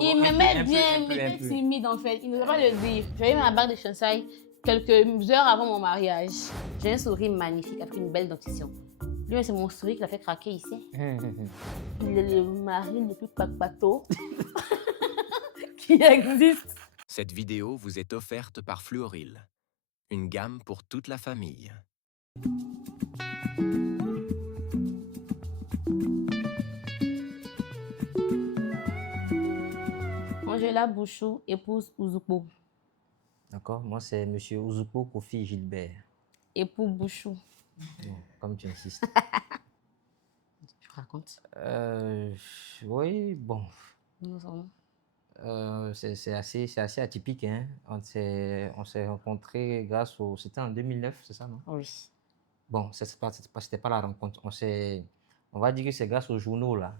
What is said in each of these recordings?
Il m'aimait bien, mais était timide en fait. Il ne veut pas le dire. J'avais ma bague de fiançailles quelques heures avant mon mariage. J'ai un sourire magnifique avec une belle dentition. Lui, c'est mon sourire qui l'a fait craquer ici. Il est le mari le plus papato qui existe. Cette vidéo vous est offerte par Fluoril, une gamme pour toute la famille. Angela Bouchou épouse Ouzoupo. D'accord, moi c'est Monsieur Ouzoupo Kofi Gilbert. Époux Bouchou. Bon, comme tu insistes. Tu racontes? Oui, bon. Nous sommes. C'est assez atypique. Hein. On s'est rencontrés grâce au... C'était en 2009, c'est ça, non? Oui. Bon, c'était pas la rencontre. On va dire que c'est grâce aux journaux, là.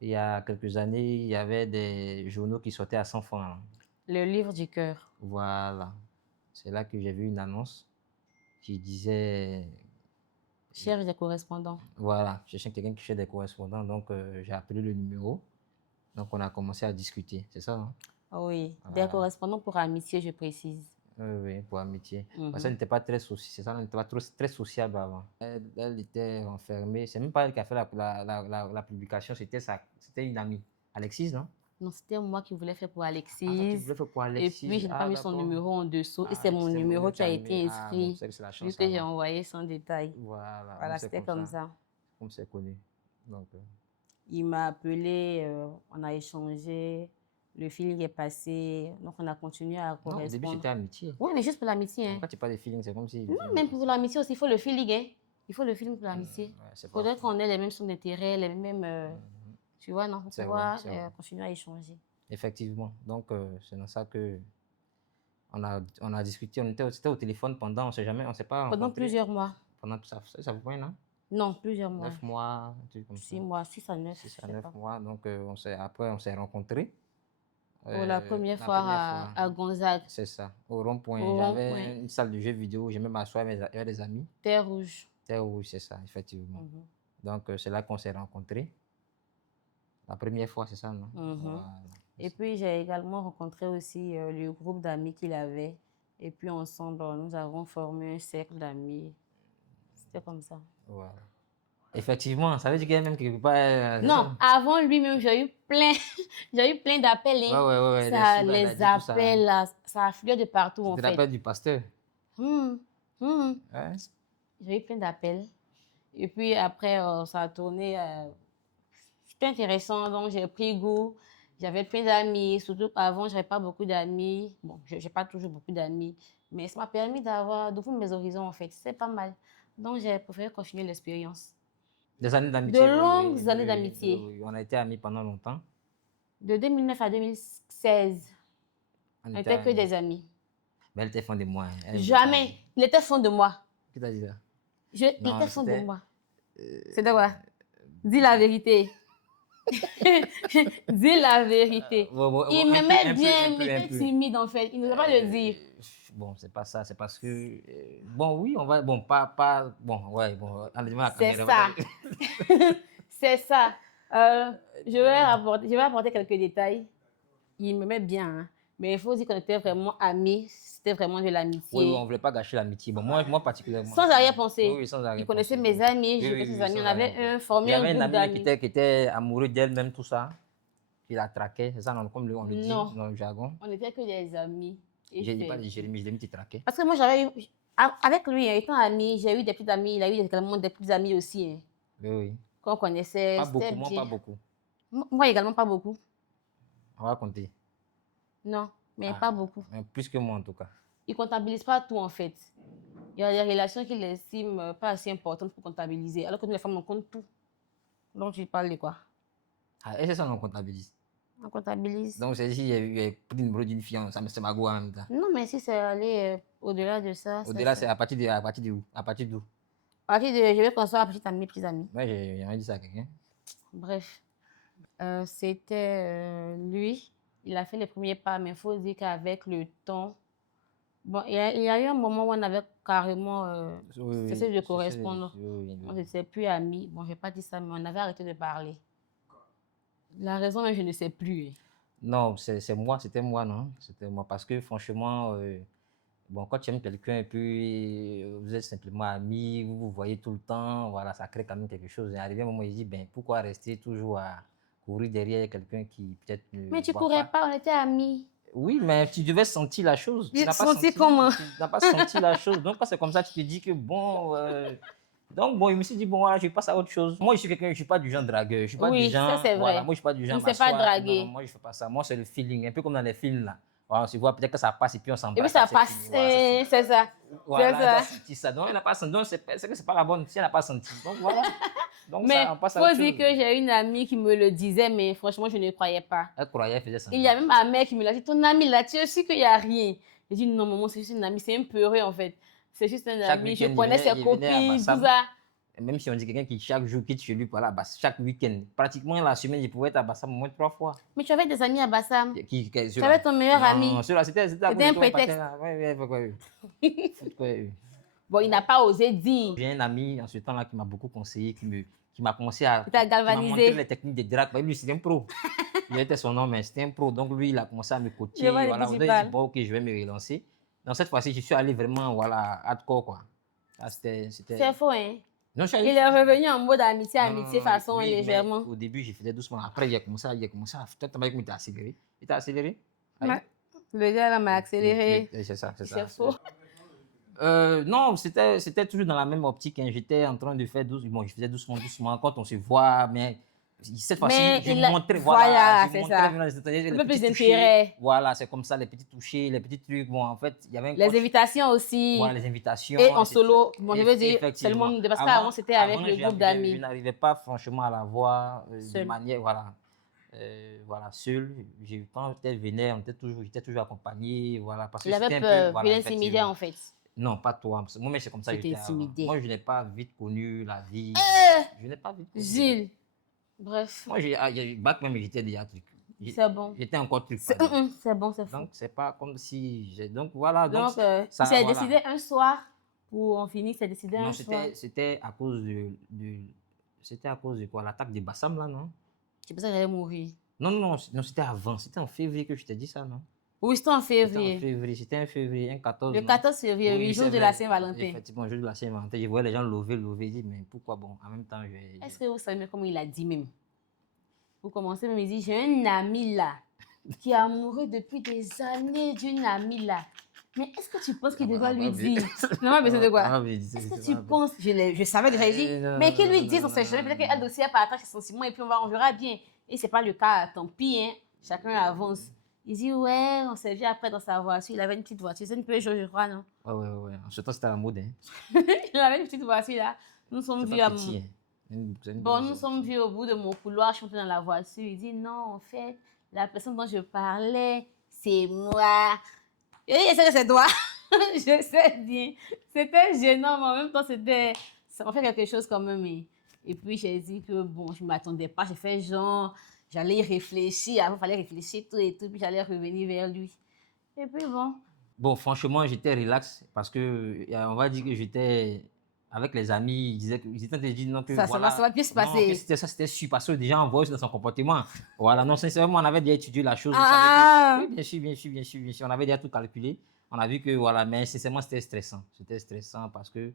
Il y a quelques années, il y avait des journaux qui sortaient à 100 francs. Hein. Le livre du cœur. Voilà. C'est là que j'ai vu une annonce qui disait... Cherche des correspondants. Voilà, je cherche quelqu'un qui cherche des correspondants, donc j'ai appelé le numéro. Donc on a commencé à discuter, c'est ça, hein? Oui, Voilà. des correspondants pour amitié, je précise. Oui, pour amitié. Parce qu'elle n'était pas très sociable, c'est ça, elle n'était pas très sociable avant. Elle était enfermée, c'est même pas elle qui a fait la publication, c'était une amie. Alexis, non? Non, c'était moi qui voulais faire pour Alexis. Ah, toi, tu voulais faire pour Alexis. Et puis, je n'ai pas mis son numéro en dessous. Et c'est mon c'était numéro qui a mis. été inscrit. Bon, c'est que c'est la chance. Vu que j'ai envoyé son détail. Voilà, Voilà, c'était comme ça. Comme c'est connu. Donc, il m'a appelé, on a échangé. Le feeling est passé. Donc, on a continué à correspondre. Non, au début, c'était amitié. Oui, mais juste pour l'amitié. Hein. Quand tu parles de feeling, c'est comme si... Non, même pour l'amitié aussi, il faut le feeling. Hein. Il faut le feeling pour l'amitié. Il faudrait qu'on ait les mêmes choses d'intérêt, les mêmes... Tu vois, non, pour pouvoir continuer à échanger. Effectivement. Donc, c'est dans ça que on a discuté. C'était au téléphone pendant, on ne sait jamais, on ne s'est pas rencontrés. Pendant plusieurs mois. Pendant ça vous plaît, non? Non, plusieurs mois. 9 mois, un truc comme ça. 6 mois, 6 à 9. 6 à 9 mois. Donc, après, on s'est rencontrés. Pour la première fois à Gonzague. C'est ça, au rond-point. J'avais une salle de jeux vidéo, j'aimais m'asseoir avec des amis. Terre Rouge. Terre Rouge, c'est ça, effectivement. Donc, c'est là qu'on s'est rencontrés. La première fois, c'est ça, non? Voilà. Et puis, j'ai également rencontré aussi le groupe d'amis qu'il avait. Et puis, ensemble, nous avons formé un cercle d'amis. C'était comme ça. Voilà. Effectivement, ça veut dire qu'il y a même quelque part... non, avant lui-même, j'ai eu plein d'appels. Hein. Ouais, ça, les appels, là, ça affluait de partout, en fait. C'était l'appel du pasteur. Ouais. J'ai eu plein d'appels. Et puis, après, ça a tourné... C'était intéressant, donc j'ai pris goût. J'avais plein d'amis, surtout qu'avant, je n'avais pas beaucoup d'amis. Bon, je n'ai pas toujours beaucoup d'amis, mais ça m'a permis d'ouvrir mes horizons, en fait. C'est pas mal. Donc, j'ai préféré continuer l'expérience. Des années d'amitié. De longues années d'amitié. Oui, on a été amis pendant longtemps. De 2009 à 2016, on n'était que des amis. Mais elle était fan de moi. Jamais. Il était fan de moi. Qui t'a dit ça? Il était fan de moi. C'était quoi? Dis la vérité. Dis la vérité. Il m'aimait bien, mais était timide en fait. Il ne veut pas le dire. Bon, c'est pas ça, c'est parce que... bon, oui, on va... Bon, bon, ouais, bon... C'est ça. C'est ça. Je vais apporter quelques détails. Il m'aimait bien, hein. Mais il faut dire qu'on était vraiment amis. C'était vraiment de l'amitié. Oui, on ne voulait pas gâcher l'amitié. Bon, moi particulièrement. Sans arrière-pensée. Oui, sans arrière-pensée. Il connaissait mes amis, je connaissais ses amis. On avait formé un groupe d'amis. Il y avait un ami qui était amoureux d'elle-même, tout ça. Il la traquait, c'est ça, comme on le dit dans le jargon. On n'était que des amis. Je ne dis pas de Jérémy, Jérémy te traquait. Parce que moi, avec lui, étant ami, j'ai eu des petits amis. Il a eu également des petits amis aussi. Hein. Oui. Qu'on connaissait. Pas beaucoup, moi pas beaucoup. Moi également pas beaucoup. On va compter. Non, mais pas beaucoup. Plus que moi en tout cas. Il ne comptabilise pas tout en fait. Il y a des relations qu'il estime pas assez importantes pour comptabiliser. Alors que nous, les femmes, on compte tout. Donc, tu parles de quoi? Et c'est ça, on comptabilise. On comptabilise. Donc, c'est si il y a pris le numéro d'une fille, c'est ma go en même temps. Non, mais si c'est aller au-delà de ça. Au-delà, c'est à partir d'où? À partir d'où? À partir de, je vais construire mes petits amis. Ouais, j'ai rien dit ça à quelqu'un. Bref. C'était lui. Il a fait les premiers pas, mais il faut dire qu'avec le temps, bon, il y a eu un moment où on avait carrément cessé de correspondre. On n'était plus amis. Bon, je ne vais pas dire ça, mais on avait arrêté de parler. La raison, je ne sais plus. Non, c'était moi, non? C'était moi. Parce que franchement, bon, quand tu aimes quelqu'un et puis vous êtes simplement amis, vous vous voyez tout le temps, voilà, ça crée quand même quelque chose. Et arrivé un moment, il dit, ben, pourquoi rester toujours à courir derrière quelqu'un qui peut-être ne Mais tu voit courais pas? pas, on était amis. Oui, mais tu devais sentir la chose. Tu J'ai n'as pas senti senti. comment? Tu n'as pas senti la chose. Donc, quand c'est comme ça, tu te dis que bon. Donc, bon, je me suis dit, bon, voilà, je passe à autre chose. Moi, je suis quelqu'un, je ne suis pas du genre dragueur. Je ne suis pas du Oui, ça genre, c'est voilà, vrai. moi, je ne suis pas du Tu genre ne sais pas m'asseoir. Non, non, draguer. moi, je ne fais pas ça. Moi, c'est le feeling, un peu comme dans les films, là. Voilà, on se voit, peut-être que ça passe et puis on Et puis s'embrasse, là, ça c'est passe, fini. Voilà, c'est fini. c'est ça. C'est Voilà, elle a ça. senti ça. Donc, elle n'a pas senti. Donc, c'est que c'est pas la bonne. Si elle n'a pas senti. Donc, voilà. Donc, ça, Mais on passe à faut autre dire chose. que j'ai une amie qui me le disait, mais franchement, je ne croyais pas. Elle croyait, elle faisait Il y a semblant. même ma mère qui me l'a dit, ton ami là, tu es sûr qu'il n'y a rien. J'ai dit, non, maman, c'est juste une amie, c'est un peureux en fait. C'est juste un Chaque ami, je week-end, connais ses il venait à copines, tout Bassam. ça. Même si on dit quelqu'un qui chaque jour quitte chez lui, voilà, bah, chaque week-end, pratiquement la semaine, il pouvait être à Bassam au moins 3 fois. Mais tu avais des amis à Bassam. Tu Ceux-là. avais ton meilleur ami. Non, ceux-là, c'était à C'était cause de un toi, prétexte. Oui, oui, oui. Bon, il n'a pas osé dire. J'ai un ami en ce temps-là qui m'a beaucoup conseillé, qui m'a commencé à. Il t'a Qui m'a montré galvanisé. les techniques de drague. Lui, c'était un pro. Il était son nom, mais c'était un pro. Donc, lui, il a commencé à me coacher. Je vois de Voilà, qui on tu a dit, parles. bon, ok, je vais me relancer. Donc, cette fois-ci, je suis allé vraiment, voilà, hardcore, quoi. Ah, C'est faux, hein. Non, je suis Il allé. est revenu en mode amitié, Non, non, amitié, non, façon oui, mais légèrement. au début, je faisais doucement. Après, il a commencé à. Toi, t'as vu, il t'a accéléré. Il t'a accéléré? Aïe. Ouais. Le gars là m'a accéléré. C'est ça, c'est ça. C'est faux. Non, c'était toujours dans la même optique, hein. J'étais en train de faire doucement. Bon, je faisais doucement, doucement quand on se voit, mais cette fois-ci, Mais je il a- montrais, voilà, je c'est montrais ça. vraiment les Un les peu plus petits touchés. d'intérêt. Voilà, c'est comme ça, les petits touchés, les petits trucs. Bon, en fait, il y avait un Les coach. invitations aussi. Voilà, les invitations. Et en etc. solo. Bon, je veux dire, Effectivement. seulement. Parce qu'avant, c'était avec le groupe Je d'amis. n'arrivais pas franchement à la voir de Seul. manière, voilà. Voilà, seul. Quand elle venait, j'étais toujours accompagné. Voilà, parce que Il avait c'était un peu. peur. Voilà, Il intimidait effectivement. en fait. Non, pas toi. Parce que moi, c'est comme ça que J'étais j'étais avant. intimidée. Moi, je n'ai pas vite connu la vie. Je n'ai pas vite connu. Gilles. Bref. Moi, bac même, j'étais déjà truc. C'est bon. J'étais encore truc. C'est pardon. c'est bon, c'est fou. Donc, c'est pas comme si. Donc, voilà. Donc, ça, il s'est voilà. décidé un soir. Pour en finir, c'est décidé Non, un soir. c'était à cause c'était à cause de quoi? L'attaque de Bassam, là, non? C'est pour ça que j'allais mourir. Non, non, non, c'était avant. C'était en février que je t'ai dit ça, non? Oui, c'était en C'était en février. février. C'était un février, un 14. Le non? 14 février, Oui, oui, jour c'est de la vrai. Saint-Valentin. Effectivement, jour de la Saint-Valentin. Je voyais les gens lever. Je dis, mais pourquoi bon? En même temps, je vais. Est-ce que vous savez comment il a dit même? Pour commencer, il me dit, j'ai un ami là qui est amoureux depuis des années d'une amie là. Mais est-ce que tu penses qu'il devrait lui dire? Non, pas besoin de quoi? Est-ce que tu penses? Je savais déjà, il dit, mais qu'il lui dise, on sait jamais, peut-être qu'elle aussi partage ses sentiments et puis on verra bien. Et c'est pas le cas, tant pis, hein. Chacun avance. Il dit, ouais, on s'est vu après dans sa voiture. Il avait une petite voiture, c'est une Peugeot, je crois, non? Ouais. En ce temps, c'était la mode, hein. Il avait une petite voiture là. Nous sommes C'est vus pas à petit, hein. C'est une Bon, bonne nous chose. sommes vus au bout de mon couloir, je suis montée dans la voiture. Il dit non, en fait, la personne dont je parlais, c'est moi. Et il sait que c'est toi. Je sais bien. C'était gênant, mais en même temps, ça m'a fait quelque chose quand même. Et puis, j'ai dit que bon, je ne m'attendais pas. J'ai fait genre, j'allais y réfléchir. Avant, il fallait réfléchir tout et tout. Puis, j'allais revenir vers lui. Et puis, bon. Bon, franchement, j'étais relax parce que, on va dire que j'étais avec les amis. Ils étaient en train de dire non, que Ça voilà. va bien se Non, passer. que c'était sûr parce que déjà, on voit aussi dans son comportement. Voilà, non, sincèrement, on avait déjà étudié la chose. On Ah! savait que, oui, bien sûr. On avait déjà tout calculé. On a vu que, voilà, mais sincèrement, c'était stressant. C'était stressant parce que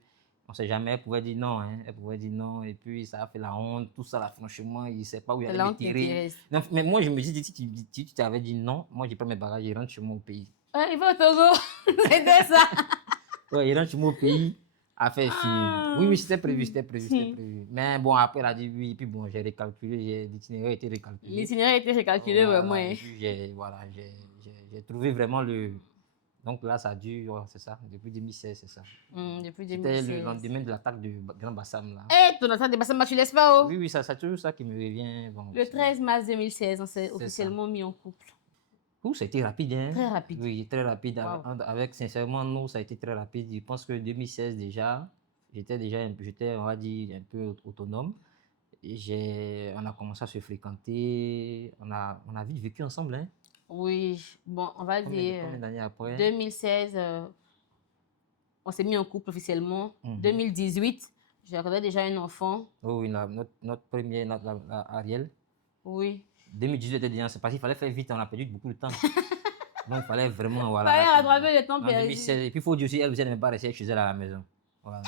on ne sait jamais, elle pouvait dire non, hein. Elle pouvait dire non, et puis ça a fait la honte, tout ça, là, franchement, il ne sait pas où il allait La me honte tirer. t'intéresse. Non, mais moi, je me dis, si tu t'avais dit non, moi, je prends mes bagages, je rentre chez moi au pays. Il va au Togo. C'était ça. Ouais, il rentre chez moi au pays à faire Ah. film. Oui, c'était prévu. Mais bon, après, elle a dit oui, puis bon, j'ai recalculé, l'itinéraire a été recalculé. L'itinéraire était recalculé Voilà, vraiment. et puis j'ai trouvé vraiment le. Donc là, ça dure, ouais, c'est ça, depuis 2016, c'est ça. Depuis C'était 2016. le lendemain de l'attaque de Grand Bassam, là. Eh, ton attaque de Bassam, tu laisses pas, oh? Oui, c'est toujours ça qui me revient. Bon, Le 13 mars 2016, on s'est ça. officiellement mis en couple. Ouh, ça a été rapide, hein? Très rapide. Oui, très rapide. Wow. Avec, sincèrement, nous, ça a été très rapide. Je pense que 2016 déjà, j'étais, on va dire, un peu autonome. Et on a commencé à se fréquenter. On a vite vécu ensemble, hein? Oui, bon, on va dire Combien d'années après? 2016, on s'est mis en couple officiellement. 2018, j'avais déjà un enfant. Oh oui, notre premier, Ariel. Oui. 2018 était déjà, c'est parce qu'il fallait faire vite, on a perdu beaucoup de temps. Donc, il fallait vraiment, voilà. Fallait rapidement. rattraper le temps En perdu. 2016, et puis, il faut dire aussi, elle n'aimait pas rester chez elle à la maison. Voilà.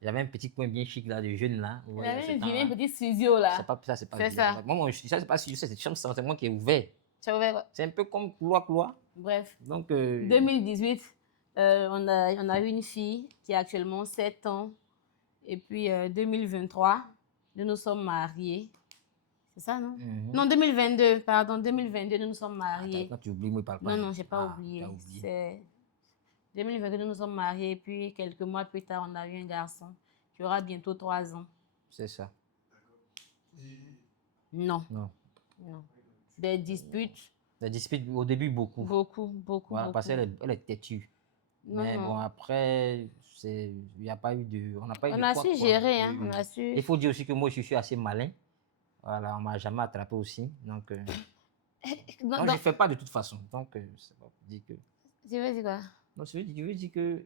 J'avais un petit coin bien chic là, de jeune là. Vous Il voyez, à avait ce une temps-là. petit studio là. C'est pas, ça, c'est pas C'est bien. ça. Moi, ça, c'est pas studio, c'est chambre, c'est moi qui ai ouvert. Tu as ouvert quoi? C'est un peu comme couloir. Bref. Donc, 2018, on a eu une fille qui a actuellement 7 ans. Et puis 2023, nous nous sommes mariés. C'est ça, non? Non, 2022, pardon, 2022, nous nous sommes mariés. Quand tu oublies, moi, il parle pas. Non, non, je n'ai pas Ah, oublié. t'as oublié. C'est 2022, nous nous sommes mariés. Et puis quelques mois plus tard, on a eu un garçon qui aura bientôt 3 ans. C'est ça. Non, Non. non. Des disputes, La dispute, au début, beaucoup. beaucoup. Voilà, parce qu'elle est têtue. Non, Mais non. bon, après, il n'y a pas eu de. On n'a pas eu On de a quoi, su quoi. gérer, hein, Oui, on a su. Il faut dire aussi que moi, je suis assez malin. Voilà, on ne m'a jamais attrapé aussi. Donc, Non, non, je ne fais pas de toute façon. Donc, c'est pas pour dire que. tu veux dire quoi? Non, je veux dire que.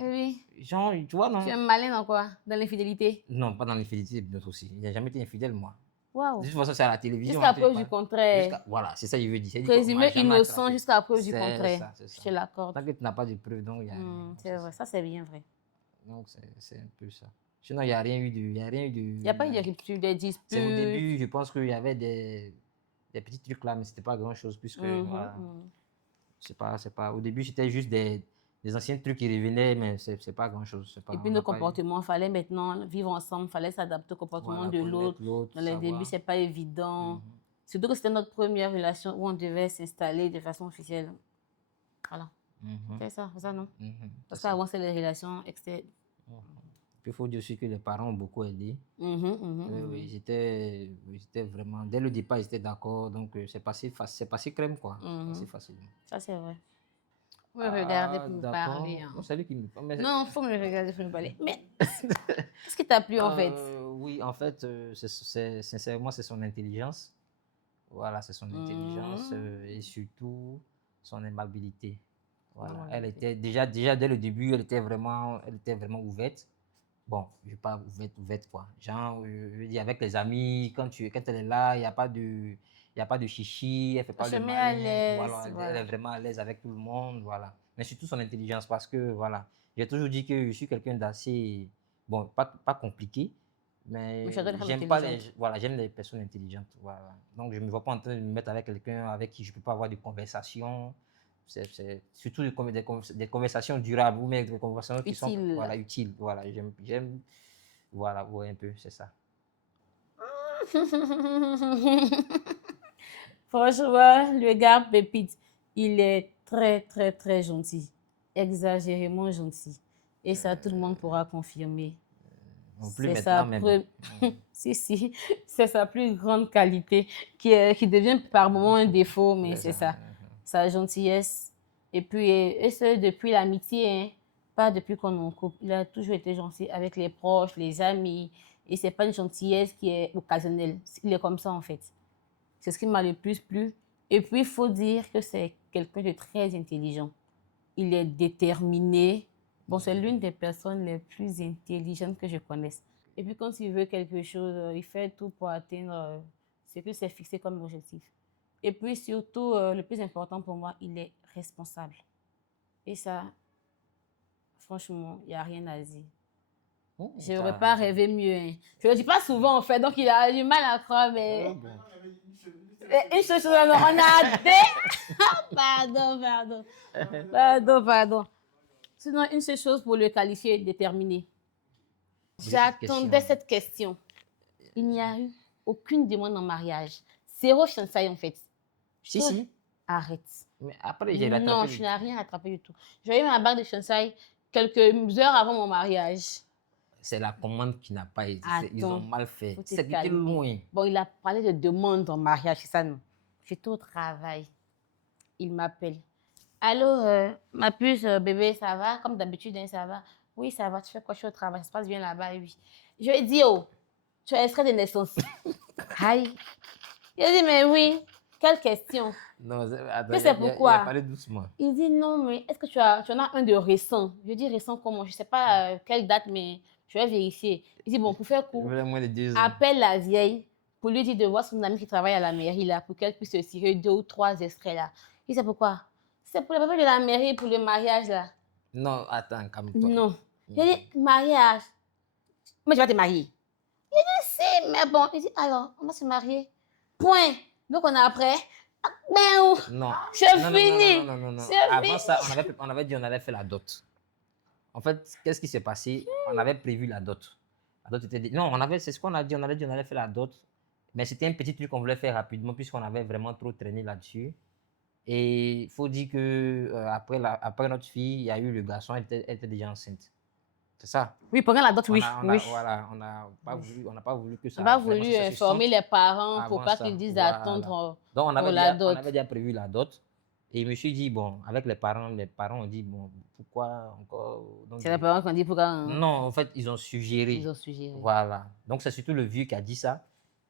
Oui. Genre, tu vois, non? Tu es malin dans quoi? Dans l'infidélité? Non, pas dans l'infidélité, d'autres aussi. Il n'a jamais été infidèle, moi. Waouh. De toute façon, c'est à la télévision. Jusqu'à on te preuve parle. du contraire. Voilà, c'est ça que je veux dire. C'est-à-dire qu'on m'a Présumé jamais innocent attrapé. jusqu'à preuve du C'est contraire. ça, c'est ça. Je te l'accorde. Tant que tu n'as pas de preuves, donc il y a rien. C'est vrai, ça c'est bien vrai. Donc, c'est un peu ça. Sinon, il n'y a rien eu de. Il Il n'y a pas eu de rupture, des disputes. C'est au début, je pense qu'il y avait des petits trucs là, mais ce n'était pas grand-chose, puisque voilà, c'est pas. Au début, c'était juste des anciens trucs qui revenaient, mais c'est pas grand-chose. Et puis nos comportements, il fallait maintenant vivre ensemble, il fallait s'adapter au comportement de l'autre. Dans les débuts, ce n'est pas évident. Surtout que c'était notre première relation où on devait s'installer de façon officielle. Voilà. C'est ça, non? Parce qu'avant, c'est les relations externes. Il faut dire aussi que les parents ont beaucoup aidé. Oui, ils étaient vraiment. Dès le départ, ils étaient d'accord. Donc, c'est passé crème, quoi. C'est facilement. Ça, c'est vrai. Vous me regardez pour me parler. Hein. Non, c'est lui qui me parle. Non, il faut me regarder pour me parler. Mais qu'est-ce qui t'a plu en fait? Oui, en fait, sincèrement, c'est son intelligence. Voilà, c'est son intelligence et surtout son aimabilité. Voilà. Elle était déjà dès le début, elle était vraiment ouverte. Bon, je ne vais pas ouverte quoi. Genre, je veux dire, avec les amis, quand elle est là, il n'y a pas de chichi, elle ne fait pas Elle se le met malin. à l'aise, Voilà, voilà. elle est vraiment à l'aise avec tout le monde, voilà. Mais surtout son intelligence, parce que voilà, j'ai toujours dit que je suis quelqu'un d'assez, bon, pas compliqué, mais j'adore les femmes j'aime pas intelligentes. voilà, j'aime les personnes intelligentes, voilà. Donc je ne me vois pas en train de me mettre avec quelqu'un avec qui je ne peux pas avoir de conversation. C'est surtout des conversations durables ou même des conversations qui sont voilà, utiles. Voilà, j'aime voilà, ouais, un peu, c'est ça. Franchement, le gars Pépite, il est très, très, très gentil. Exagérément gentil. Et ça, tout le monde pourra confirmer. Non plus maintenant, même. Si, c'est sa plus grande qualité qui devient par moments un défaut, mais c'est ça. Sa gentillesse. Et puis, et c'est depuis l'amitié, hein, pas depuis qu'on est en couple. Il a toujours été gentil avec les proches, les amis. Et ce n'est pas une gentillesse qui est occasionnelle. Il est comme ça, en fait. C'est ce qui m'a le plus plu. Et puis, il faut dire que c'est quelqu'un de très intelligent. Il est déterminé. Bon, c'est l'une des personnes les plus intelligentes que je connaisse. Et puis, quand il veut quelque chose, il fait tout pour atteindre ce qu'il s'est fixé comme objectif. Et puis, surtout, le plus important pour moi, il est responsable. Et ça, franchement, il n'y a rien à dire. Je n'aurais pas rêvé mieux. Hein. Je ne le dis pas souvent, en fait, donc il a du mal à croire, mais... Une chose, on a pardon. Sinon, une seule chose pour le qualifier déterminé. J'attendais cette question. Il n'y a eu aucune demande en mariage. Zéro fiançailles, en fait. Si. Arrête. Mais après, j'ai rattrapé. Non, je n'ai rien rattrapé du tout. J'ai eu ma bague de fiançailles quelques heures avant mon mariage. C'est la commande qui n'a pas été. Ils ont mal fait. C'était loin. Bon, il a parlé de demande en mariage, c'est ça, non? J'étais au travail. Il m'appelle. Allô, ma puce, bébé, ça va? Comme d'habitude, hein, ça va? Oui, ça va. Tu fais quoi? Je suis au travail. Ça se passe bien là-bas, oui. Je lui ai dit, oh, tu as extrait de naissance. Aïe. Il a dit, mais oui. Quelle question? Non, attends, c'est pourquoi? Il a parlé doucement. Il dit, non, mais est-ce que tu en as un de récent? Je dis, récent comment? Je ne sais pas quelle date, mais je vais vérifier. Il dit, bon, pour faire court, Moins de 2 ans. appelle la vieille pour lui dire de voir son ami qui travaille à la mairie là, pour qu'elle puisse se tirer 2 ou 3 extraits là. Il sait pourquoi? C'est pour le papier de la mairie, pour le mariage là. Non, attends, calme-toi. Non. Il dit, mariage. Mais tu vas te marier. C'est, mais bon. Il dit, alors, on va se marier. Point. Donc, on est après. Ben, Non. c'est Non, non, fini. non, non, non, non, non. C'est Avant fini. ça, on avait dit on allait faire la dot. En fait, qu'est-ce qui s'est passé? On avait prévu la dot. La dot était... Non, c'est ce qu'on a dit. On avait dit on allait faire la dot. Mais c'était un petit truc qu'on voulait faire rapidement puisqu'on avait vraiment trop traîné là-dessus. Et il faut dire que après notre fille, il y a eu le garçon, elle était déjà enceinte. C'est ça. Oui, pendant la dot, oui. Voilà, on n'a pas voulu que ça. On n'a pas vraiment, voulu ça se informer sente les parents pour avant pas ça. qu'ils disent Voilà. d'attendre Donc, pour la dot. on avait déjà prévu la dot. Et je me suis dit, bon, avec les parents ont dit, bon, pourquoi encore. C'est les parents qui ont dit pourquoi. Non, en fait, ils ont suggéré. Ils ont suggéré. Voilà. Donc, c'est surtout le vieux qui a dit ça.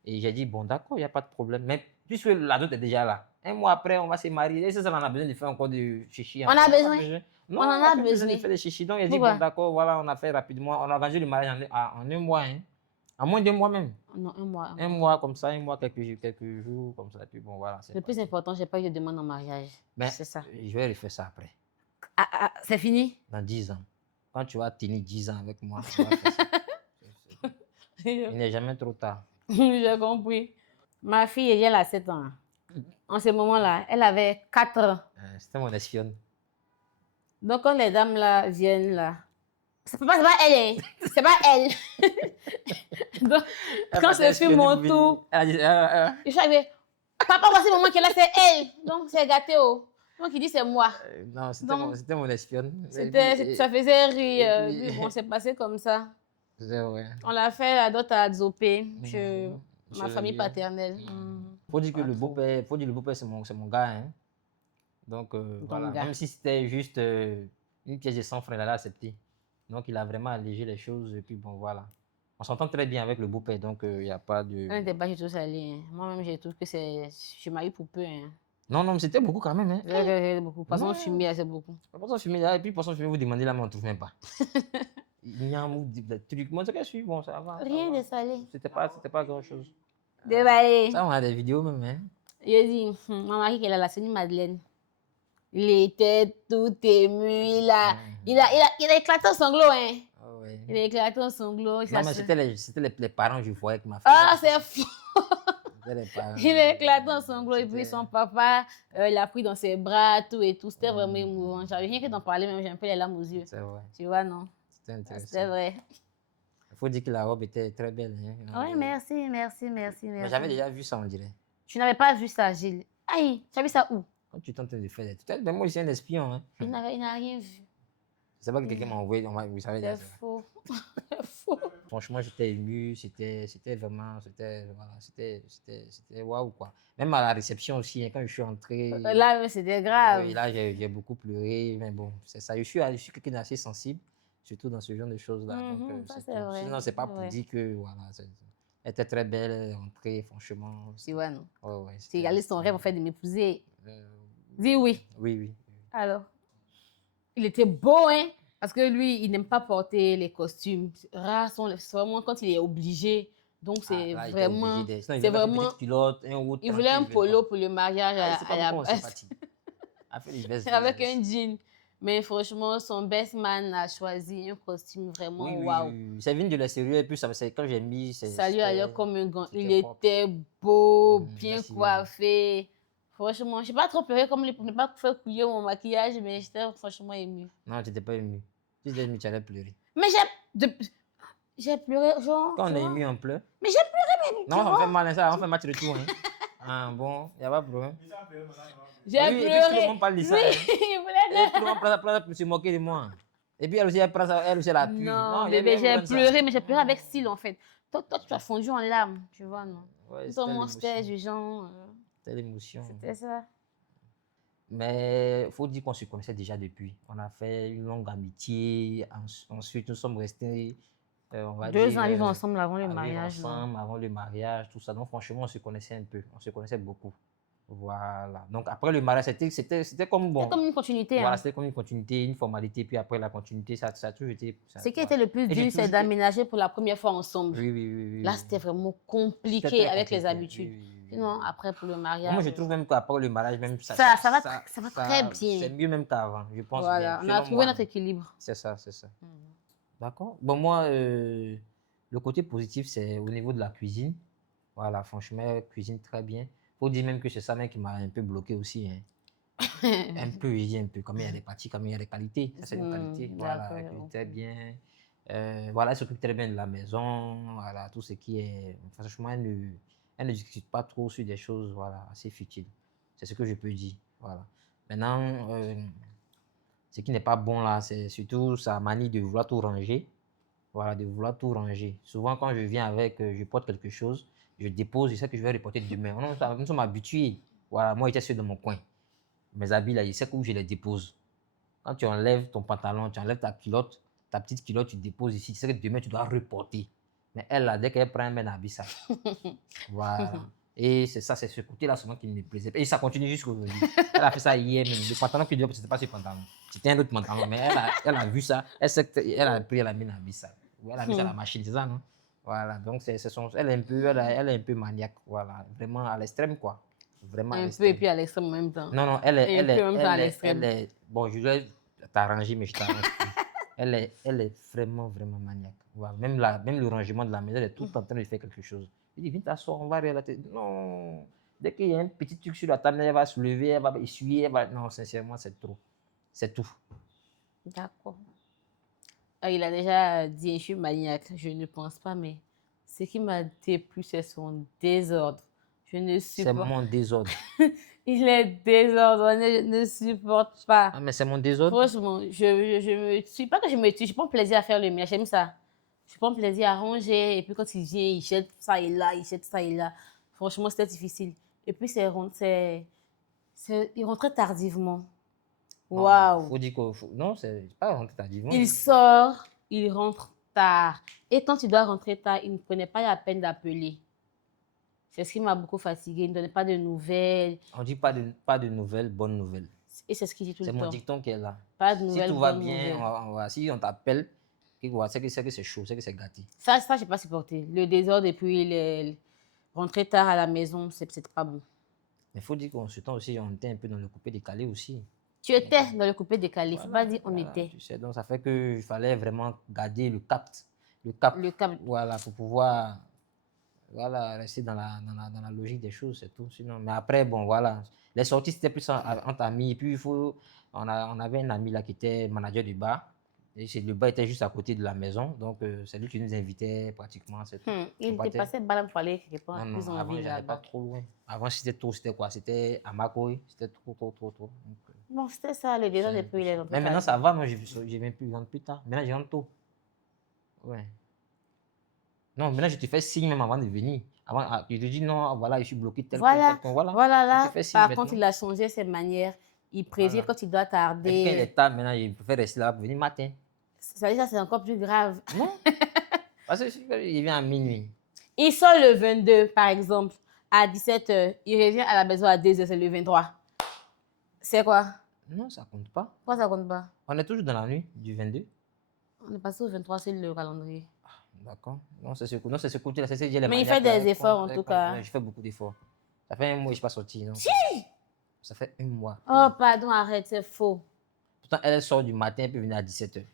Et j'ai dit, bon, d'accord, il n'y a pas de problème. Mais puisque la dot est déjà là, un mois après, on va se marier. Et ça, on a besoin de faire encore du chichi. On a besoin. Non, on en a besoin de faire des chichis. Donc, j'ai dit, Pourquoi? bon, d'accord, voilà, on a fait rapidement. On a organisé le mariage en un mois. Hein. En moins d'1 mois même. Non, un mois. Un mois comme ça, quelques jours comme ça. Et puis bon, voilà. Le plus important, je n'ai pas eu de demande en mariage. Mais c'est ça. Je vais refaire ça après. C'est fini? Dans 10 ans. Quand tu vas tenir 10 ans avec moi, tu vas faire ça. Il n'est jamais trop tard. J'ai compris. Ma fille, elle a 7 ans. En ce moment-là, elle avait 4 ans. C'était mon espionne. Donc, quand les dames là viennent là, c'est pas elle, hein. C'est pas elle. Donc, quand je suis mon tour, je suis arrivée, papa, voici le moment qu'elle a, c'est elle. Donc, c'est gâté. Oh. Donc, il dit, c'est moi. Non, c'était mon espionne. Ça faisait rire. Puis, bon, c'est passé comme ça. C'est vrai. On l'a fait la dot à Zopé, chez ma famille paternelle. Faut dire que le beau-père, c'est mon gars. Hein. Donc, voilà. Gars. Même si c'était juste une pièce de 100 francs, il a accepté. Donc, il a vraiment allégé les choses. Et puis, bon, voilà. On s'entend très bien avec le beau-père, donc il n'y a pas de... Un débat, j'ai tout salé. Hein. Moi-même, je trouve que je marie pour peu. Hein. Non, mais c'était beaucoup quand même. Hein. Beaucoup. Poisson fumé, c'est beaucoup. Poisson fumé, là, et puis poisson fumé, vous demandez là, mais on ne trouve même pas. Il y a un mot de trucs. Moi, c'est que je suis, bon, ça va. Rien de salé. C'était pas grand-chose. Dévalé. Ça, on a des vidéos même, hein. Il dit, mon mari, qu'elle a la Seigneur Madeleine. Il était tout ému, là. Il a éclaté en sanglots, hein. Oh, ouais. Il a éclaté en sanglots. Non, mais c'était les parents que je voyais avec ma fille. Ah, c'est fou. Les parents. Il a éclaté en sanglots et puis son papa l'a pris dans ses bras, tout et tout. C'était vraiment émouvant. J'avais rien que d'en parler, même j'ai un peu les larmes aux yeux. C'est vrai. Tu vois, non? C'était intéressant. C'était vrai. Il faut dire que la robe était très belle. Hein. Oui, merci. Mais j'avais déjà vu ça, on dirait. Tu n'avais pas vu ça, Gilles? Aïe, tu as vu ça où? Quand tu tentes de faire des trucs. Mais moi, je suis un espion. Hein. Il n'a rien vu. C'est pas que quelqu'un m'a envoyé. Vous savez C'est faux. C'est faux. Franchement, j'étais ému. C'était vraiment. C'était waouh, quoi. Même à la réception aussi, hein, quand je suis entré. Là, c'était grave. Oui, là, j'ai beaucoup pleuré. Mais bon, c'est ça. Je suis quelqu'un d'assez sensible, surtout dans ce genre de choses-là. Donc, ça, c'est vrai. Sinon, c'est pas pour dire que. Voilà, elle était très belle, elle est entrée, franchement. Tu vois, non? Ouais, Tu réalises son rêve, en fait, de m'épouser. Euh, Dis oui. Oui. Alors, il était beau, hein? Parce que lui, il n'aime pas porter les costumes. Rares sont c'est vraiment quand il est obligé. Donc, c'est vraiment. C'est vraiment. Il voulait un polo pour le mariage à la base. Avec un jean. Mais franchement, son best man a choisi un costume vraiment waouh. Oui. Ça vient de l'extérieur et puis quand j'ai mis. Ça lui allait comme un gant. Il était beau, bien coiffé. Franchement, je n'ai pas trop pleuré comme lui pour ne pas faire couiller mon maquillage, mais j'étais franchement émue. Non, tu n'étais pas émue. Si tu étais émue, tu allais pleurer. Mais j'ai pleuré, genre. Quand on est ému, on pleure. Mais j'ai pleuré, mais. Non, on fait mal, ça, on fait match de tout. Hein. Ah bon, il n'y a pas de problème. J'ai pleuré. Et puis tout le monde parle de ça. Oui, Hein. il voulait tout le monde prend pour se moquer de moi. Et puis elle aussi, elle la pue. Non, bébé, j'ai pleuré, mais j'ai pleuré avec style en fait. Toi, tu as fondu en larmes, tu vois, non? Ouais, c'était du genre. C'était l'émotion. C'était ça. Mais il faut dire qu'on se connaissait déjà depuis. On a fait une longue amitié. Ensuite, nous sommes restés. On va 2 dire, ans à vivre ensemble avant le mariage. Avant le mariage, tout ça. Donc, franchement, on se connaissait un peu. On se connaissait beaucoup. Voilà. Donc, après le mariage, c'était comme bon. C'est comme une continuité. Voilà, Hein. c'était comme une continuité, une formalité. Puis après, la continuité, ça a toujours été. Ce qui voilà. était le plus Et j'ai dur, c'est toujours- d'aménager pour la première fois ensemble. Oui, oui, oui, oui, Là, oui. c'était vraiment C'était compliqué très avec les compliqué. habitudes. Oui, oui, oui, Sinon, oui. après, pour le Moi, mariage, je trouve même qu'après le mariage, même ça va très bien. C'est mieux même qu'avant, je pense Voilà, bien. on a Selon trouvé moi. notre équilibre. C'est ça, c'est ça. Mhm. D'accord. Bon, moi, le côté positif, c'est au niveau de la cuisine. Voilà, franchement, elle cuisine très bien. Faut dire même que c'est ça même qui m'a un peu bloqué aussi. Hein. Un peu, je dis un peu. Comme il y a des parties, comme il y a des qualités. Ça, c'est une qualité. Voilà, elle cuisine très bien. Voilà, elle s'occupe très bien de la maison. Voilà, tout ce qui est. Franchement, elle ne discute pas trop sur des choses voilà, assez futiles. C'est ce que je peux dire. Voilà. Maintenant, ce qui n'est pas bon là, c'est surtout sa manie de vouloir tout ranger. Voilà, de vouloir tout ranger. Souvent, quand je viens avec, je porte quelque chose, je dépose, je sais que je vais reporter demain. Nous sommes habitués. Voilà, moi, j'étais seul dans mon coin. Mes habits là, je sais où je les dépose. Quand tu enlèves ton pantalon, tu enlèves ta culotte, ta petite culotte, tu déposes ici. Tu sais que demain, tu dois reporter. Mais elle, là, dès qu'elle prend un habit sale. Voilà. Et c'est ça, c'est ce côté-là souvent qui ne me plaisait pas. Et ça continue jusqu'aujourd'hui. Elle a fait ça hier même. Le pantalon que je dis, c'était pas ce pantalon. C'était un autre pantalon. Mais elle a vu ça. Elle sait qu'elle a pris, elle a mis un habit sale. Elle a mis ça à la machine, c'est ça, non? Voilà. Donc, elle est un peu maniaque. Voilà. Vraiment à l'extrême, quoi. Vraiment à Un peu l'extrême. et puis à l'extrême en même temps. Non, non, Et un peu en même temps à l'extrême. bon, je vais t'arranger, mais je t'arrange plus. Elle est vraiment, vraiment maniaque. Voilà. Même le rangement de la maison, elle est tout en train de faire quelque chose. Je dis, viens t'asseoir, on va relater. Non, dès qu'il y a un petit truc sur la table, elle va se lever, elle va essuyer, Non, sincèrement, c'est trop. C'est tout. D'accord. Il a déjà dit, je suis maniaque. Je ne pense pas, mais ce qui m'a déplu, c'est son désordre. Je ne C'est supporte mon désordre. Il est désordonné, je ne supporte pas. Ah, mais c'est mon désordre. Franchement, je me tue. Pas que je me tue, je prends plaisir à faire le mien, j'aime ça. Je prends plaisir à ranger, et puis quand il vient, il jette ça et là, il jette ça et là. Franchement, c'était difficile. Et puis, il rentrait tardivement. Waouh! Faut dire non, c'est pas rentrer tardivement. Il sort, il rentre tard. Et quand il doit rentrer tard, il ne prenait pas la peine d'appeler. C'est ce qui m'a beaucoup fatiguée. Il ne donnait pas de nouvelles. On dit pas de nouvelles, bonnes nouvelles. Et c'est ce qu'il dit tout le C'est temps. mon dicton qui est là. Pas de nouvelles, Si tout va bonnes bien, nouvelles. si on t'appelle, c'est que c'est chaud, c'est que c'est gâté. Ça, je n'ai pas supporté. Le désordre et puis rentrer tard à la maison, c'était pas bon. Mais il faut dire qu'en ce temps aussi, on était un peu dans le coupé-décalé aussi. Tu étais dans le coupé-décalé. Il ne faut pas dire on était. Tu sais, donc ça fait qu'il fallait vraiment garder le cap. Le cap. Voilà, pour pouvoir rester dans la logique des choses, c'est tout. Sinon, mais après, bon, voilà. Les sorties, c'était plus entre amis. Et puis, on avait un ami là qui était manager du bar. Et le bar était juste à côté de la maison. Donc, c'est lui qui nous invitait pratiquement. Il était passé balam pour aller quelque part. Non, non, avant, j'allais pas trop loin. Avant, c'était quoi? C'était à Makoy. C'était trop. Donc, bon, c'était ça, le désordre et puis il est rentré. Mais maintenant, ça va. Moi, je viens plus, je rentre plus tard. Maintenant, je rentre tôt. Ouais. Non, maintenant, je te fais signe même avant de venir. Je te dis non, voilà, je suis bloqué tel voilà là. Par maintenant. contre, il a changé ses manières. Il prévient quand il doit tarder. Et quand il est tard, maintenant, il préfère rester là pour venir matin. Ça, c'est encore plus grave. Non. Parce qu'il vient à minuit. Il sort le 22, par exemple, à 17h. Il revient à la maison à 2h, c'est le 23. C'est quoi? Non, ça compte pas. Pourquoi ça compte pas? On est toujours dans la nuit du 22. On est passé au 23, c'est le calendrier. D'accord. Non, c'est ce côté-là. Mais il fait des efforts, en tout cas. Je fais beaucoup d'efforts. Ça fait un mois que je ne suis pas sorti. Non? Si! Ça fait un mois. Oh, pardon, arrête, c'est faux. Pourtant, elle sort du matin et peut venir à 17h.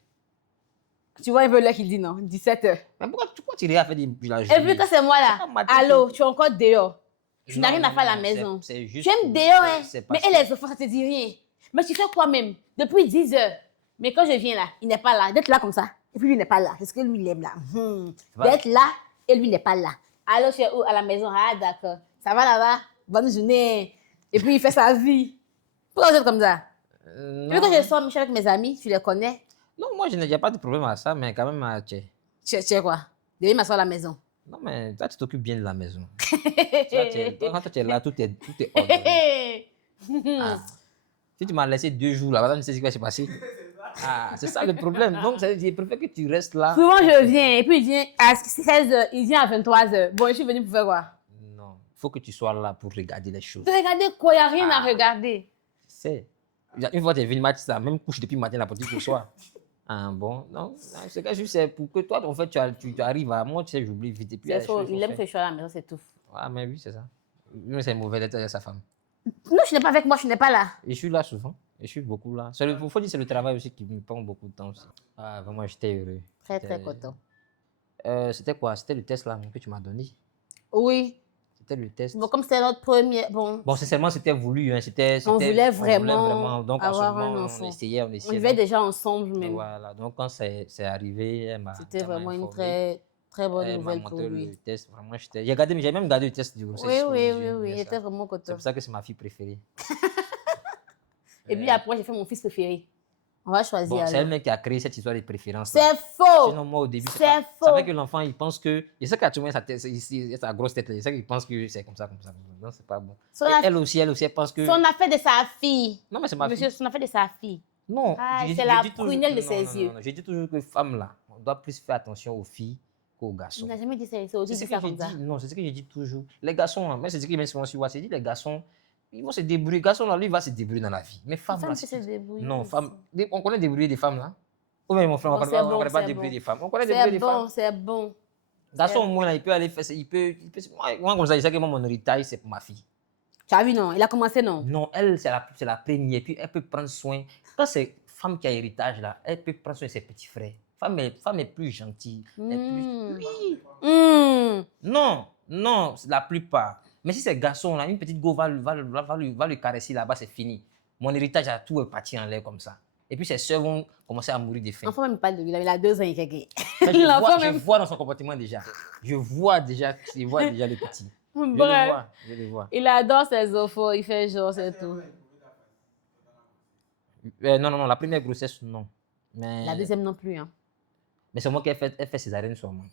Tu vois, il veut là qu'il dit non, 17h. Mais pourquoi tu irais à faire des la Et puis quand c'est moi là, allô, tu es encore dehors. Tu n'as rien à faire à la maison. Tu aimes dehors, hein. Mais et les enfants, ça te dit rien. Mais tu fais quoi même? Depuis 10h. Mais quand je viens là, il n'est pas là. D'être là comme ça. Et puis lui n'est pas là. C'est ce que lui, il aime là. D'être là et lui n'est pas là. Allô, tu es où? À la maison. Ah, d'accord. Ça va là-bas? Bonne journée. Et puis il fait sa vie. Pourquoi vous êtes comme ça? Et puis quand je sors, Michel, avec mes amis, tu les connais? Non, moi, je n'ai pas de problème à ça, mais quand même, Tu es quoi? Je vais m'asseoir à la maison. Non, mais toi, tu t'occupes bien de la maison. Quand tu es là, tout est ordonné. Si tu m'as laissé 2 jours là, madame, tu sais ce qui va se passer. C'est ça le problème. Donc, je préfère que tu restes là. Souvent, je viens, et puis il vient à 16h, il vient à 23h. Bon, je suis venu pour faire quoi? Non. faut que tu sois là pour regarder les choses. Regardez quoi, il n'y a rien à regarder. C'est. Une fois que tu es venu, Mathis, la même couche depuis le matin, la petite pour soir. Ah bon, non, c'est que juste c'est pour que toi, en fait, tu arrives à moi, tu sais, j'oublie vite. Et puis, C'est faux, il aime que je sois à la maison, c'est tout. Ah, mais oui, c'est ça. Mais c'est mauvais d'être avec sa femme. Non, je n'ai pas avec moi, je n'ai pas là. Et je suis là souvent. Et je suis beaucoup là. Il faut dire c'est le travail aussi qui me prend beaucoup de temps aussi. Ah, vraiment, j'étais heureux. Très, très content. C'était quoi? C'était le test là que tu m'as donné. Oui. C'était le test. Bon, comme c'était notre premier... Bon, Sincèrement, c'était voulu. Hein. on voulait vraiment Donc, avoir un on enfant. essayait. On vivait Donc, déjà ensemble même. voilà. Donc, quand c'est arrivé, C'était elle m'a vraiment une informé. très bonne Elle m'a nouvelle pour montré lui. le test. Vraiment, j'ai même gardé le test de grossesse. Oui, sous oui, les oui, yeux, oui. bien Il ça. était vraiment C'est content. pour ça que c'est ma fille préférée. Et puis après, j'ai fait mon fils préféré. On va choisir. Bon, c'est alors. elle-même qui a créé cette histoire de préférence. C'est faux. Sinon, moi, au début, C'est c'est faux. vrai que l'enfant, il pense que. Je sais qu'à tout moment, sa grosse tête, je sais qu'il pense que c'est comme ça, comme ça. Non, c'est pas bon. Son Et aff- elle aussi, elle pense que. Son affaire de sa fille. Non, mais c'est ma Monsieur, fille. son affaire de sa fille. Non, Ah, je c'est la dis toujours- prunelle de non, ses non, yeux. non, je dis toujours que femme là, on doit plus faire attention aux filles qu'aux Il garçons. n'a jamais dit ça. C'est aussi C'est ce dit que ça je comme ça. dis. Non, c'est ce que je dis toujours. Les garçons, hein, mais c'est ce qui met souvent sur WhatsApp. C'est dit les garçons, ils vont se débrouiller. Garçon là, lui, il va se débrouiller dans la vie. Mais La femme femme là, peut se débrouiller. non, aussi. femme. On connaît débrouiller des femmes là. Ou même mon frère, Bon, on ne c'est bon, connaît pas c'est débrouiller bon. des femmes. On connaît débrouiller C'est des femmes. bon, c'est bon. Garçon, au moins, là, il peut aller faire. Moi, comme ça, je sais que moi, mon héritage, c'est pour ma fille. Tu as vu, non? Il a commencé, non? Non, elle, c'est la première. Puis, elle peut prendre soin. Quand c'est femme qui a héritage, là, elle peut prendre soin de ses petits frères. Femme est plus gentille. Elle est plus... Oui. Non, non, c'est la plupart. Mais si c'est garçon, là, une petite go va lui caresser là-bas, c'est fini. Mon héritage a tout parti en l'air comme ça. Et puis ses soeurs vont commencer à mourir de faim. L'enfant même pas de lui, il a 2 ans et quelques. Mais L'enfant je même. vois dans son comportement déjà. Je vois déjà le petit. Bref, Je le vois. il adore ses enfants, il fait genre, c'est tout. Non, la première grossesse, non. Mais, La deuxième non plus, hein. mais c'est moi qui ai fait césarienne sur moi.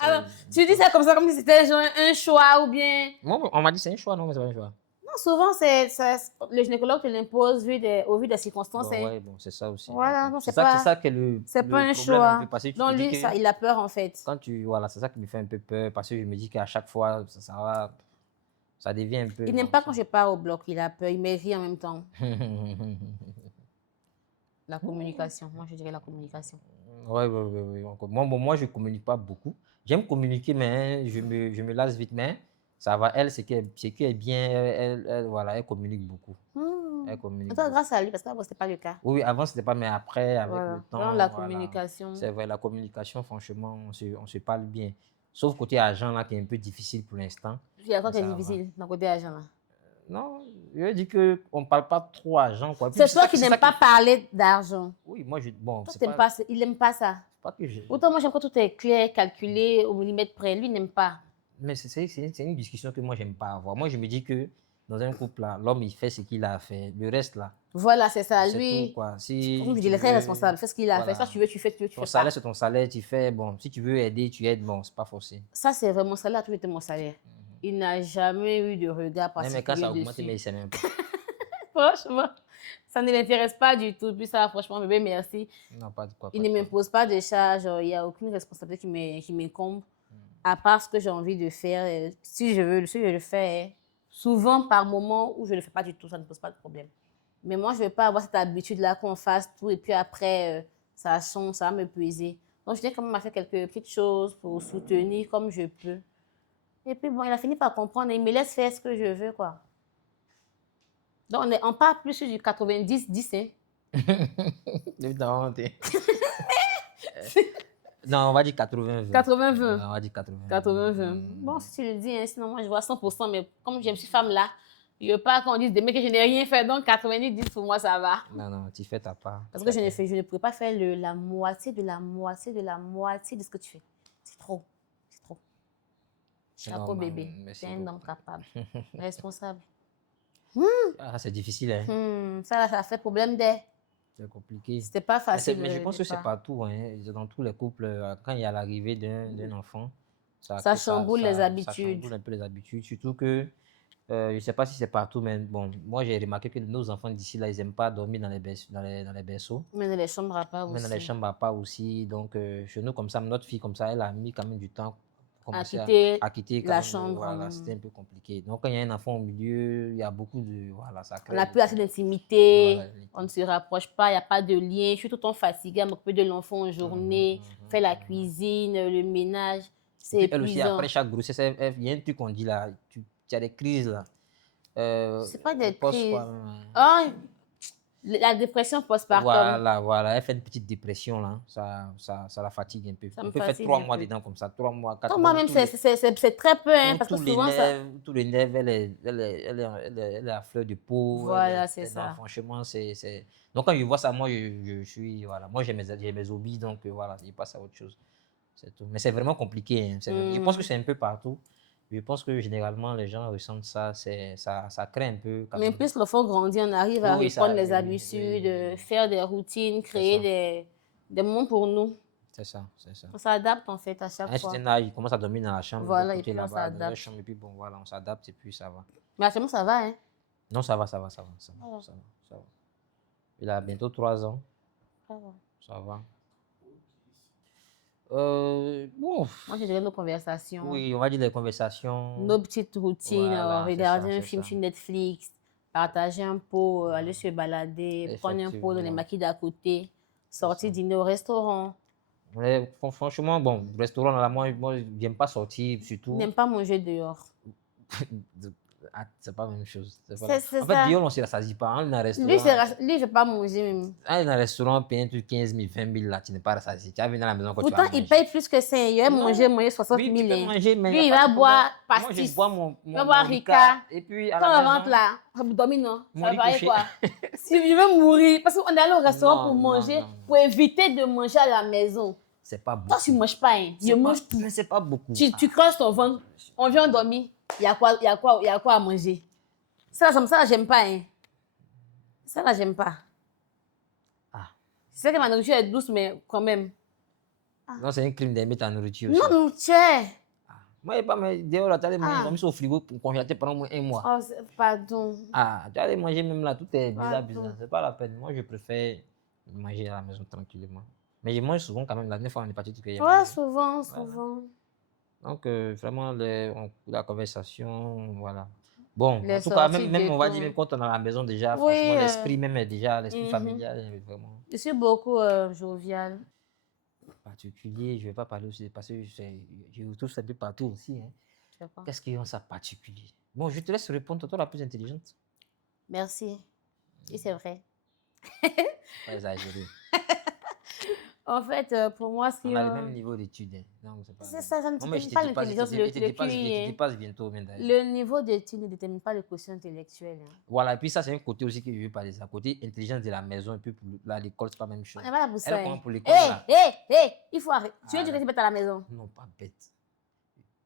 Alors, tu dis ça comme ça, comme si c'était genre un choix ou bien... Moi, on m'a dit c'est un choix, non, mais c'est pas un choix. Non, souvent, le gynécologue te l'impose au vu des circonstances. Bon, hein. ouais, bon, c'est ça aussi. Voilà, non, c'est c'est ça, pas- c'est ça que le C'est pas un problème choix. peu, parce que tu Donc te dis lui, que ça, il a peur en fait. voilà, c'est ça qui me fait un peu peur parce que je me dis qu'à chaque fois, ça devient un peu. Il n'aime pas quand je pars au bloc, il a peur, il me rit en même temps. La communication, moi je dirais la communication. Ouais. Moi, je communique pas beaucoup. J'aime communiquer, mais je me lasse vite. Mais ça va, elle, c'est qu'elle est bien, voilà, elle communique beaucoup. Elle communique Attends, beaucoup. grâce à lui, parce qu'avant, ce n'était pas le cas. Oui, avant, c'était pas, mais après, avec Voilà. le temps. Donc, la voilà. communication. C'est vrai, la communication, franchement, on se parle bien. Sauf côté argent, là, qui est un peu difficile pour l'instant. Puis attends, Ça c'est va. difficile, d'un côté argent là. Non, je dis qu'on ne parle pas trop argent, quoi. Puis C'est ça toi qui c'est ça n'aimes pas parler d'argent. Oui, moi, bon, Toi, c'est t'aimes pas, il n'aime pas ça. pas que je... Autant moi, j'aime quand tout est clair, calculé, au millimètre près. Lui, il n'aime pas. Mais c'est une discussion que moi, j'aime pas avoir. Moi, je me dis que dans un couple, là, l'homme, il fait ce qu'il a à faire. Le reste, là, Voilà, c'est ça. c'est Lui, tout, quoi. Si comme je dis, tu il est très veux- responsable. Fais ce qu'il a à voilà. faire. Ça, tu veux, tu fais, tu Ton fais salaire, pas. c'est ton salaire, tu fais. Bon, si tu veux aider, tu aides. Bon, c'est pas forcé. Ça, c'est vraiment ça. Là, tout était mon salaire. Il n'a jamais eu de regard Même quand ça a particulier augmenté, mais il dessus. sait même pas. Franchement, ça ne l'intéresse pas du tout. Puis ça, franchement, bébé, merci. Non, pas de quoi. Il pas ne de quoi. m'impose pas de charge. Il n'y a aucune responsabilité qui m'incombe. À part ce que j'ai envie de faire. Si je le fais. Souvent, par moment où je ne le fais pas du tout, ça ne pose pas de problème. Mais moi, je ne veux pas avoir cette habitude-là qu'on fasse tout et puis après, ça change, ça va me peser. Donc, je tiens quand même à faire quelques petites choses pour soutenir comme je peux. Et puis, bon, il a fini par comprendre et il me laisse faire ce que je veux, quoi. Donc, on part plus sur du 90-10, hein. Depuis t'as honte. Non, on va dire 80-20. 80-20. Non, on va dire 80. 80-20. Bon, si tu le dis, hein, sinon moi je vois 100%, mais comme je me suis femme là, je veux pas qu'on dise demain que je n'ai rien fait, donc 90-10 pour moi ça va. Non, tu fais ta part. Parce que je ne pourrais pas faire la moitié de la moitié de la moitié de ce que tu fais. C'est trop. C'est trop. Chapeau normal, bébé. merci C'est un beaucoup. homme capable, responsable. Ah, c'est difficile, hein. Ça là, ça fait problème d'air. C'est compliqué. C'était pas Mais, facile. mais je pense au que c'est départ. partout, hein. Dans tous les couples, quand il y a l'arrivée d'un enfant, Ça chamboule les Ça habitudes. chamboule un peu les habitudes. Surtout que, je ne sais pas si c'est partout, mais bon, moi j'ai remarqué que nos enfants d'ici là, ils n'aiment pas dormir dans les berceaux. Mais dans les chambres à part Même dans les aussi. chambres à part aussi. Donc, chez nous, comme ça, notre fille, comme ça, elle a mis quand même du temps commencé quitter à quitter quand la même, chambre. voilà, c'était un peu compliqué. Donc, quand il y a un enfant au milieu, il y a beaucoup de... Voilà, ça On crée n'a plus assez beaucoup. d'intimité, Voilà, on ne se rapproche pas, il n'y a pas de lien. Je suis tout le temps fatiguée à m'occuper de l'enfant en journée, faire la cuisine, le ménage. C'est Puis elle aussi, épuisant. après chaque grossesse, il y a un truc qu'on dit là, tu as des crises là. C'est pas des Post crises. quoi, Ah, la dépression postpartum, voilà, elle fait une petite dépression là, ça la fatigue un peu. ça On me peut faire fatigue 3 un mois peu. dedans comme ça, 3 mois, 4 Pour mois, moi-même, c'est très peu, hein, parce que souvent, ça. tous les nerfs, elle est à fleur de peau. Voilà, c'est Non, ça. franchement, Donc quand je vois ça, moi, je suis, voilà, moi j'ai mes hobbies, donc voilà, je passe à autre chose. C'est tout. Mais c'est vraiment compliqué, hein. Je pense que c'est un peu partout. Je pense que généralement, les gens ressentent ça, ça crée un peu quand Mais même. plus l'enfant grandit, on arrive à Oui, reprendre ça, les oui, habitudes, oui. faire des routines, créer des moments pour nous. C'est ça. On s'adapte en fait à À chaque un fois. certain âge, il commence à dormir dans la chambre, de l'autre Voilà, et côté puis on là-bas, dans la s'adapte. chambre, et puis bon, voilà, on s'adapte et puis ça va. Mais actuellement, ça va, hein? Non, ça va. Voilà. Ça va. Il a bientôt 3 ans, Ça va. ça va. Bon, Moi, je dirais nos conversations, oui, on va dire les conversations. nos petites routines, Voilà, c'est regarder ça, un c'est film ça. sur Netflix, partager un pot, aller se balader, prendre un pot dans les Effectivement. maquis d'à côté, sortir dîner au restaurant. Mais franchement, bon, restaurant, là, moi, je n'aime pas sortir, surtout. N'aime pas manger dehors. C'est pas la même chose. C'est En fait, ça. dehors, on ne se rassasie pas. On est dans un Lui, restaurant. lui, il veut pas manger même. Dans un restaurant, payer un truc 15 000, 20 000, là, tu n'es pas rassasié. Tu vas venir à la maison quand tu vas Pourtant, il manger. paye plus que ça. Il va Non. manger 60 Oui, 000. tu peux hein. manger, mais Lui, y il a pas va de boire problème. Moi, pastis. je bois mon Il va boire Ricard. Ricard. Et puis, à Quand la on maison, rentre là, ça vous dormir, non? Mon Ça lit va aller couché. quoi? Si je veux mourir, parce qu'on est allé au restaurant Non, pour non, manger, non. pour éviter de manger à la maison. c'est pas beaucoup. Toi, tu ne manges pas, hein. Je mange tout. Mais c'est pas beaucoup. Tu creuses ton ventre, on vient dormir, il y a quoi à manger. Ça, là, j'aime pas, hein. Ça, là, j'aime pas. Ah. C'est que ma nourriture est douce, mais quand même. Non, c'est un crime d'aimer ta nourriture aussi. Non, tiens. Moi, je pas, mais dehors, là, tu allais manger, Ah. on va mettre au frigo pour congélater pendant au moins 1 mois. Oh, pardon. Tu allais manger même là, tout est bizarre. Pardon. C'est pas la peine. Moi, je préfère manger à la maison tranquillement. Mais je mange souvent quand même. La dernière fois, on est parti tout que Ouais, souvent. Donc, vraiment, la conversation, voilà. Bon, Les en tout cas, sorties même on va détour. dire, même quand on est à la maison déjà, Oui, franchement, l'esprit même est déjà, l'esprit mhm. familial est vraiment Je suis beaucoup joviale. particulier. Je ne vais pas parler aussi, parce que je retrouve ça un peu partout aussi. Hein. Je sais pas. Qu'est-ce qu'ils ont ça particulier? Bon, je te laisse répondre, toi la plus intelligente. Merci. Et c'est vrai. Pas exagéré. En fait, pour moi, ce qui On a le même niveau d'études. Hein. Donc, c'est pas c'est ça, ça ne Non, mais détermine pas l'intelligence, le tu QI. dépasses bientôt, même d'ailleurs. Le niveau d'études ne détermine pas le quotient intellectuel. Hein. Voilà, et puis ça, c'est un côté aussi que je veux parler. C'est un côté intelligence de la maison, et puis pour l'école, c'est pas la même chose. On est pas là pour ça. Elle hein. comment pour l'école, là? Il faut arrêter. Tu veux dire que tu bête à la maison? Non, pas bête.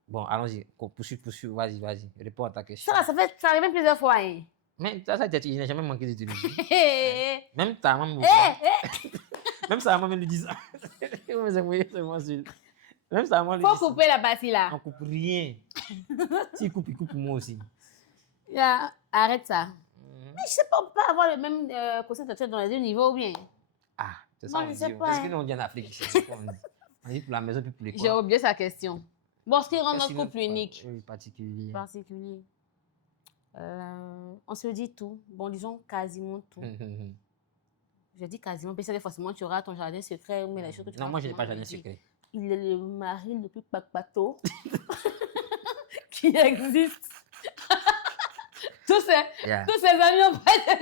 Bon, allons-y. Poursuis. Vas-y. Réponds à ta question. Ça arrive même plusieurs fois. Hein. Mais ça, il n'a jamais manqué d'utiliser. Hé, Même ta maman me hé. Même sa maman me dit ça. C'est moi seul. Même sa maman lui Faut dit ça. couper la partie là. On coupe rien. S'il coupe, il coupe pour moi aussi. Arrête ça. Mais je sais pas, on peut pas avoir le même quotient intellectuel dans les deux niveaux ou bien. Ah, c'est ça Moi, on je sais dit. pas, C'est ce hein. que nous on dit en Afrique. C'est ce qu'on dit. On dit pour la maison puis pour l'école. J'ai oublié sa question. Bon, ce qui rend Qu'est-ce notre qui couple nous- unique. Oui, particulier. Particulier. On se dit tout. Bon, disons quasiment tout. Je dis quasiment, parce que forcément tu auras ton jardin secret, mais les choses que tu Non, vas moi je n'ai pas forcément jardin me dire. secret. Il est le mari le plus papato qui existe. tous Yeah. ses amis ont pas de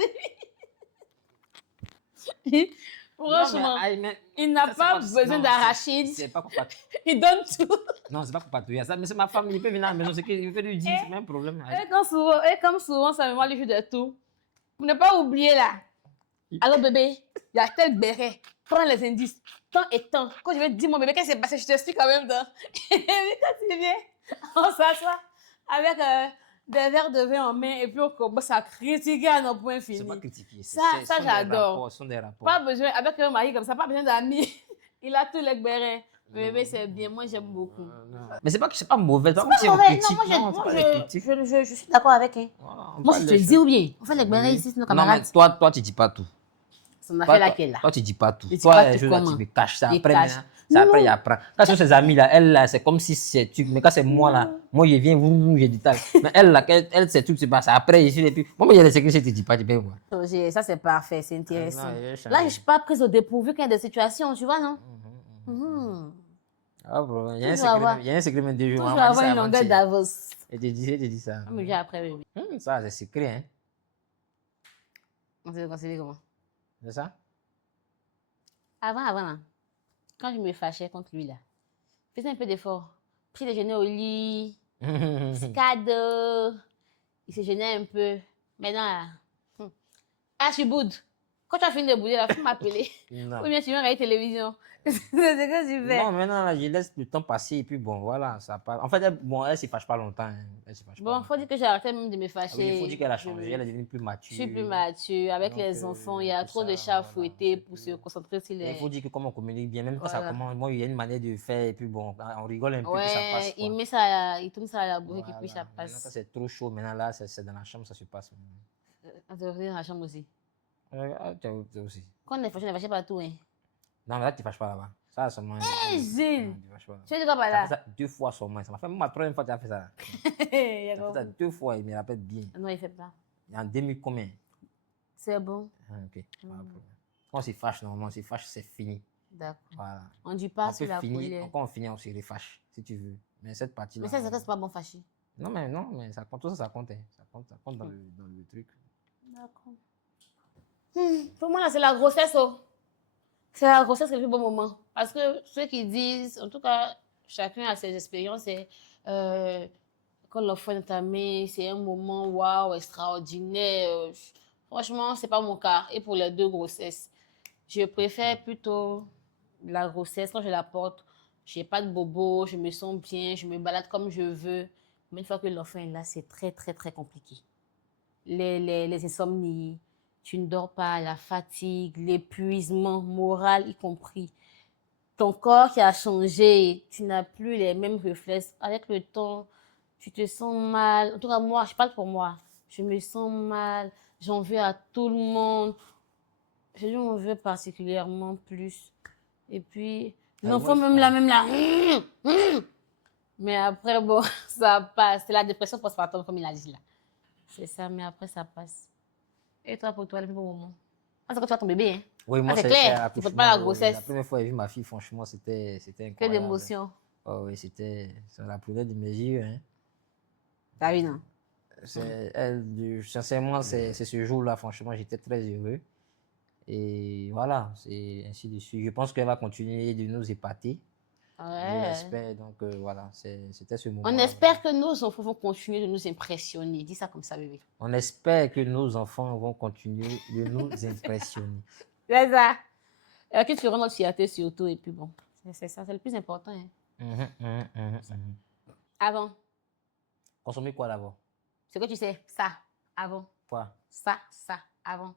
lui. Franchement, il n'a pas besoin d'arachide. C'est pas pour patouiller. Il donne tout. Non, c'est pas pour patouiller. Ça, mais c'est ma femme, il peut venir à la maison, c'est qu'il peut lui dire, c'est même un problème. Et comme souvent, sa mémoire lui joue de tout. Pour ne pas oublier là. Alors bébé, il y a tel béret. Prends les indices. Tant et tant. Quand je vais te dire mon bébé, qu'est-ce qui s'est passé, je t'explique quand même. Et puis quand tu viens, on s'assoit avec des verres de vin en main et puis on commence à critiquer à nos points C'est pas finis. critiquer. Ça, j'adore. Ce sont des rapports. Pas besoin, avec un mari comme ça, pas besoin d'amis. Il a tous les bérets. Bébé, c'est bien. Moi, j'aime beaucoup. Mais c'est pas mauvais. C'est pas C'est comme pas si on mauvais. critique. Non, Non, moi, c'est pas des critiques. je suis d'accord avec elle. Voilà, on Moi, parle je des te choses. dis ou bien. On fait les bérets Oui. ici, c'est nos Non, mais camarades. toi, tu dis pas tout. On a Toi, fait laquelle là? Toi, tu dis pas tout. Et tu Toi, pas les tout choses là, comment? tu me caches ça. Il Après, cache. maintenant, C'est après, il apprend. Quand ce sont ses amis là, elle là, c'est comme si c'est truc. Mais quand c'est moi là, moi je viens, j'ai du tal. Mais elle là, elle, c'est tout, c'est pas ça. Après, je suis et puis, moi, il y a des secrets, je te dis pas, tu peux voir. Ça, c'est parfait, c'est Non, intéressant. il a Là, changé. je ne suis pas prise au dépourvu quand il y a des situations, tu vois, non? Mhm. Ah, bro, il y a un Toujours secret, avoir- il y a un secret même de jour. Toujours On m'a dit avoir ça une longueur avant-hier. d'avance. Et je te dis ça. Ah, mais j'ai après, bébé. Ça, c'est secret, hein. On s'est considéré comment? C'est ça? Avant, là, quand je me fâchais contre lui, là, je faisais un peu d'effort. Petit déjeuner au lit, petit cadeau. Il se gênait un peu. Maintenant, là, ah, je suis boude. Quand tu as fini de bouder, là, faut m'appeler. Non. Ou bien tu viens regarder télévision. C'est ce que tu fais. Non, maintenant, là, je laisse le temps passer et puis bon, voilà, ça passe. En fait, elle se fâche pas longtemps, hein. Elle se fâche pas Bon, longtemps. faut dire que j'ai arrêté même de me Ah oui, fâcher. il faut dire qu'elle a changé, elle est devenue plus Je mature. suis plus mature. Avec Donc, les enfants, il y a tout trop de ça, chats à voilà, fouetter c'est pour plus- se concentrer sur Et il faut les... dire que comme on communique bien, même quand ça Voilà. commence, moi, il y a une manière de faire et puis bon, on rigole un peu puis ça passe. Ouais, Quoi. il met ça, il tourne ça à la bouche et puis ça Voilà. Maintenant, quand passe. c'est trop chaud, maintenant là, c'est dans la chambre, ça se passe. On te revient dans la chambre aussi. Tu aussi. Quand on est fâché, on ne fâche pas tout, hein. Non, mais là, tu ne fâches pas là-bas. Ça, seulement. Gilles! Non, tu fâches pas là. Tu es de quoi par Ça là? fait ça 2 fois seulement. Ça m'a fait même la troisième fois que tu as fait ça. Il y a Tu as fait ça compris. 2 fois, il me rappelle bien. Non, il fait pas. En 2000 combien? C'est bon. Ah, ok. Pas de problème. Quand on se fâche, normalement, on se fâche, c'est fini. D'accord. Voilà. On ne dit pas On sur peut la finir, colère. quand on finit, on se refâche, si tu veux. Mais cette partie-là. Mais ça, c'est pas bon fâché. Non, mais ça compte, tout ça, ça compte. Hein. Ça compte dans le truc. D'accord. Pour moi, là, c'est la grossesse, oh. C'est la grossesse, c'est le plus beau moment. Parce que ceux qui disent, en tout cas, chacun a ses expériences, et quand l'enfant est dans ta main, c'est un moment waouh, extraordinaire. Franchement, c'est pas mon cas. Et pour les deux grossesses, je préfère plutôt la grossesse quand je la porte. J'ai pas de bobo, je me sens bien, je me balade comme je veux. Mais une fois que l'enfant est là, c'est très, très, très compliqué. Les insomnies, tu ne dors pas, la fatigue, l'épuisement moral y compris. Ton corps qui a changé, tu n'as plus les mêmes réflexes. Avec le temps, tu te sens mal. En tout cas, moi, je parle pour moi. Je me sens mal, j'en veux à tout le monde. Je lui en veux particulièrement plus. Et puis, l'enfant moi, même là. Mais après, bon, ça passe. C'est la dépression postpartum, comme il a dit là. C'est ça, mais après, ça passe. Et toi, pour toi, le plus beau moment? Ah, c'est quand tu as ton bébé, hein? Oui, moi, Ah, c'est c'est clair, tu ne peux pas la grossesse. La première fois que j'ai vu ma fille, franchement, c'était Que incroyable. d'émotions. Oh, oui, c'était la première de mes yeux. Hein. T'as vu, non? Sincèrement, c'est ce jour-là, franchement, j'étais très heureux. Et voilà, c'est ainsi de suite. Je pense qu'elle va continuer de nous épater. Je Ouais. l'espère. Donc voilà, c'était ce moment. On espère que nos enfants vont continuer de nous impressionner. Dis ça comme ça, bébé. On espère que nos enfants vont continuer de nous impressionner. C'est ça. Que tu rends notre fierté surtout. Et puis bon, c'est ça, c'est le plus important. Hein. Avant, Consommer quoi d'abord? c'est que tu sais, ça, avant. Quoi? Ça, avant.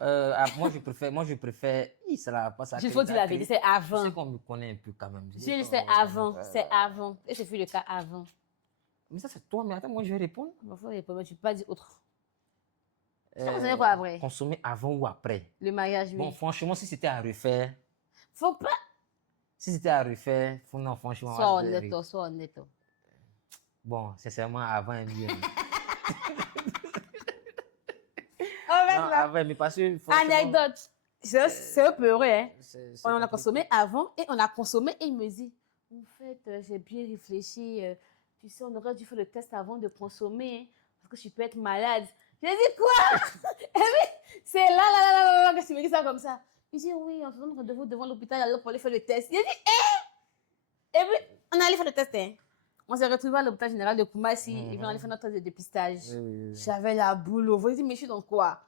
Moi, je préfère. Ça va pas ça. Il faut dire la vérité, c'est Tu avant. sais qu'on me connaît un peu quand même. Je dis c'est avant, c'est avant. Et ce fut le cas avant. Mais ça, c'est toi, mais attends, moi, je vais répondre. Il faut répondre, tu peux pas dire autre. Consommer quoi après? Consommer avant ou après? Le mariage, oui. Bon, franchement, si c'était à refaire, Faut pas. si c'était à refaire, non, franchement. Sois honnête, sois honnête. Bon, sincèrement, avant est mieux. Non, avant, mais parce que. franchement, anecdote. C'est un peu vrai. Hein. c'est On en a compliqué. consommé avant et on a consommé et il me dit, en fait, j'ai bien réfléchi. Tu sais, on aurait dû faire le test avant de consommer hein, parce que je peux être malade. J'ai dit quoi? Et oui, c'est là que tu me dis ça comme ça. Il dit oui, on se donne rendez-vous devant l'hôpital alors pour aller faire le test. J'ai dit Et puis, on est allé faire le test. Hein. On s'est retrouvés à l'hôpital général de Koumassi et puis on allait faire notre test de dépistage. Oui. J'avais la boule au ventre. J'ai dit, mais je suis dans quoi?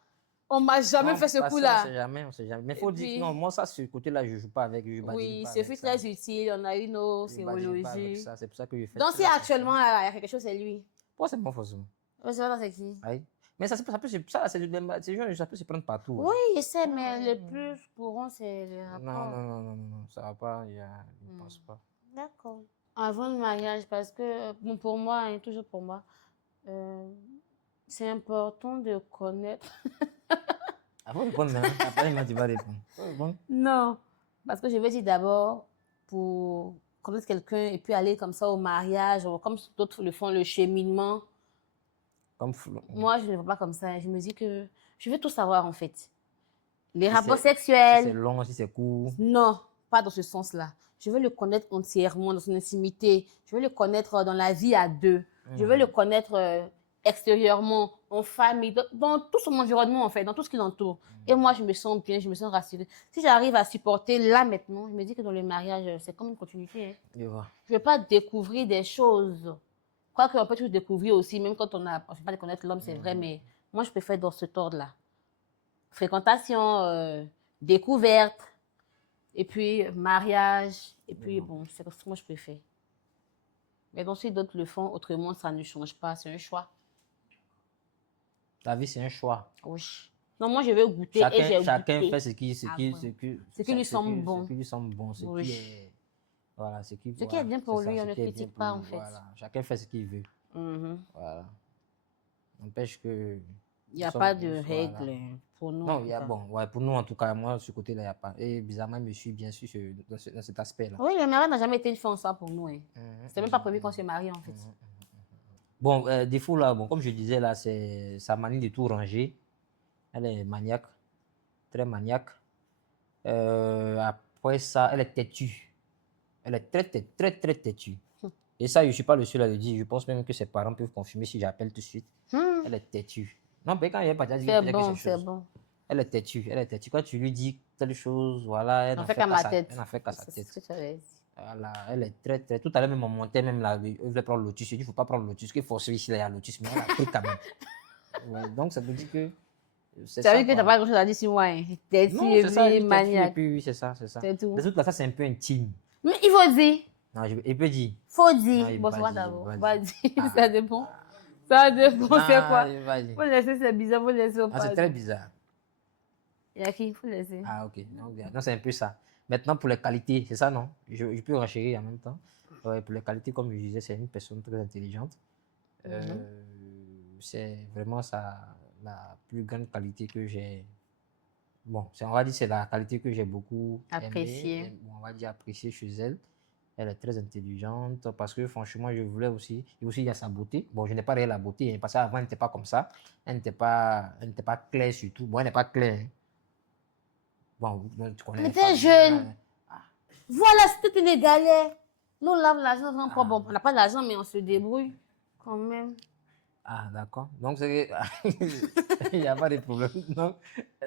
On m'a jamais fait ce parce que coup-là. On sait jamais. Mais il faut Et dire, puis- non, moi, ça, ce côté-là, je ne joue pas avec. Oui, ce fut très utile. On a eu nos Je badine pas avec sérologies. ça. C'est pour ça que je fais. Donc, très si attention. actuellement il y a quelque chose, c'est lui. Pourquoi c'est pas forcément? Je sais pas, c'est qui. Oui. Mais ça peut ça peut se prendre partout. Oui, je sais, mais le plus courant, c'est le rapport. Non, ça va pas. Je ne pense pas. D'accord. Avant le mariage, parce que bon, pour moi, et toujours pour moi, c'est important de connaître. Avant de répondre, après, tu vas répondre. Faut répondre. Non, Parce que je veux dire d'abord, pour connaître quelqu'un et puis aller comme ça au mariage, ou comme d'autres le font, le cheminement. Comme Moi, je ne le vois pas comme ça. Je me dis que je veux tout savoir en fait. Les si rapports si c'est sexuels, long, si c'est court. non, pas dans ce sens-là. Je veux le connaître entièrement, dans son intimité. Je veux le connaître dans la vie à deux. Je veux le connaître extérieurement, en famille, dans tout son environnement, en fait, dans tout ce qui l'entoure. Et moi, je me sens bien, je me sens rassurée. Si j'arrive à supporter là maintenant, je me dis que dans le mariage, c'est comme une continuité. Hein. Je vois. Je ne veux pas découvrir des choses. Quoique, on peut toujours découvrir aussi, même quand on a, je ne sais pas connaître l'homme, c'est vrai, mais moi, je préfère dans ce ordre-là. Fréquentation, découverte, et puis mariage, et puis bon, c'est ce que moi je préfère. Mais donc, si d'autres le font autrement, ça ne change pas, c'est un choix. La vie, c'est un choix. Oui. Non, moi je veux goûter et j'ai Chacun goûté. fait ce qui Lui semble bon. ce qui lui semble bon, ce Oui. qui est, voilà, ce qui, Ce qui est bien pour c'est ça, lui, on ce ne qui est bien critique pour pas lui, en fait. voilà. Chacun fait ce qu'il veut, voilà. N'empêche que Il n'y a pas de règles pour nous. non, il y a, bon, ouais, pour nous en tout cas, moi, de ce côté-là, il n'y a pas. Et bizarrement, je me suis bien sûr dans cet aspect-là. Oui, le mariage n'a jamais été une fin en soi pour nous. Hein. C'était même pas prévu qu'on se marie en fait. Bon, défaut là, bon, comme je disais là, c'est sa manie de tout ranger. Elle est maniaque, très maniaque. Après ça, elle est têtue. Elle est très têtue. Et ça, je ne suis pas le seul à le dire. Je pense même que ses parents peuvent confirmer si j'appelle tout de suite. Elle est têtue. Non, mais quand il n'y a pas de C'est bon, c'est bon. Elle est têtue, elle est têtue. Quand tu lui dis telle chose, voilà, elle On n'en fait fait qu'à qu'à ma sa, tête. elle n'en fait qu'à sa C'est tête. ce que tu avais dit. Voilà, elle est très. Tout à l'heure, même on montait, même là, elle voulait prendre Lotus. Je dis, il ne faut pas prendre Lotus, qu'il faut ici, là, il y a Lotus, mais elle a pris quand même. Ouais, donc, ça veut dire que c'est Tu as ça. vu que tu n'as pas grand-chose à dire sur moi. Hein. Têtu Non, et c'est ça, puis juste têtu, et maniaque. puis oui, c'est ça, c'est ça. C'est tout. Les autres, là, ça, c'est un peu intime. Mais il faut dire. Non, il peut dire. Faut Non, dire. il Bon, va c'est quoi dire, d'abord? il va Va dire. dire. Ça dépend. Ça dépend, c'est quoi? Non, il va dire. Faut laisser, c'est bizarre. Faut laisser au Ah, c'est très bizarre. Il y a qui? Faut laisser. Ah, ok. Non, c'est un peu ça. Maintenant, pour les qualités, c'est ça, non? Je peux renchérir en même temps. Ouais, pour les qualités, comme je disais, c'est une personne très intelligente. C'est vraiment la plus grande qualité que j'ai. Bon, on va dire c'est la qualité que j'ai beaucoup Appréciée. aimée, on va dire appréciée chez elle. Elle est très intelligente parce que franchement, je voulais aussi. Et aussi, il y a sa beauté. Bon, je n'ai pas réel la beauté, hein, parce qu'avant, elle n'était pas comme ça. Elle n'était pas claire surtout. Bon, elle n'est pas claire. Hein. Bon, tu connais. Elle était jeune. Voilà, c'était une galère. Nous, là, l'argent, bon, on n'a pas d'argent, mais on se débrouille quand même. Ah, d'accord. Donc, c'est il n'y a pas de problème. Donc,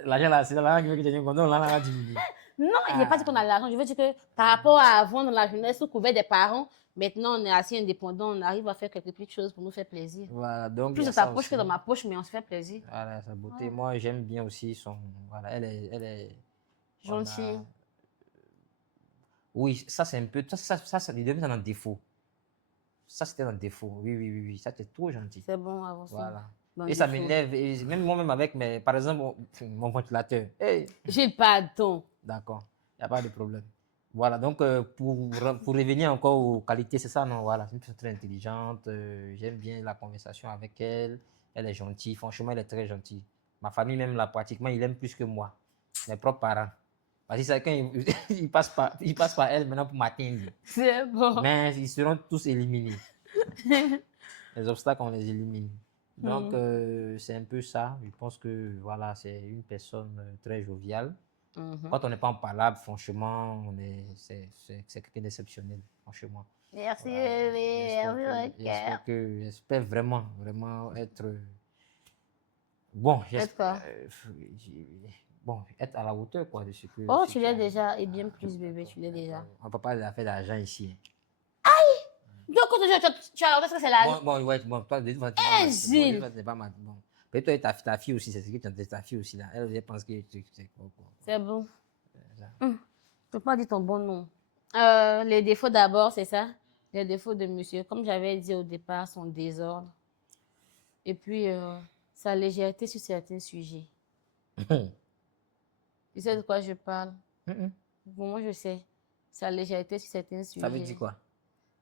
l'argent là, c'est l'argent qui veut que tu aies un compte, l'argent là diminue. Non, il n'y a pas dit qu'on a l'argent. Je veux dire que par rapport à avant, dans la jeunesse, sous couvert des parents, maintenant, on est assez indépendant, on arrive à faire quelques petites choses pour nous faire plaisir. Voilà, donc. Plus dans sa poche que dans ma poche, mais on se fait plaisir. Voilà, sa beauté. Moi, j'aime bien aussi son. Voilà, elle est. Gentille. Oui, ça, c'est un peu. Ça, il devait être un défaut. Ça, c'était un défaut. Oui. Ça, c'était trop gentil. C'est bon, avançons. Voilà. Et ça m'énerve. Même moi-même avec par exemple, mon ventilateur. Hey. J'ai pas de ton. D'accord. Il n'y a pas de problème. Voilà. Donc, pour revenir encore aux qualités, c'est ça, non? Voilà. C'est une personne très intelligente. J'aime bien la conversation avec elle. Elle est gentille. Franchement, elle est très gentille. Ma famille, même là, pratiquement, il aime plus que moi. Mes propres parents. Parce que chacun, il passe par elle maintenant pour m'atteindre. C'est bon. Mais ils seront tous éliminés. Les obstacles, on les élimine. Donc, c'est un peu ça. Je pense que voilà, c'est une personne très joviale. Quand on n'est pas en palabre, franchement, c'est quelqu'un d'exceptionnel, franchement. Merci, voilà. J'espère vraiment être. Bon, j'espère. Bon, être à la hauteur, quoi, de ce que. Oh, tu l'es déjà, et bien plus, bébé, tu l'es déjà. On ne peut pas faire d'argent ici. Donc, quand tu as que c'est la. Bon, toi, Gilles! Bon. Peut-être toi, ta fille aussi, c'est ce que tu as ta fille aussi, là. Elle pense que c'est quoi. C'est bon. Je ne peux pas dire ton bon nom. Les défauts d'abord, c'est ça? Les défauts de monsieur, comme j'avais dit au départ, son désordre. Et puis, sa légèreté sur certains sujets. Tu sais de quoi je parle? Bon, moi, je sais. Sa légèreté sur certains sujets. Ça veut dire quoi?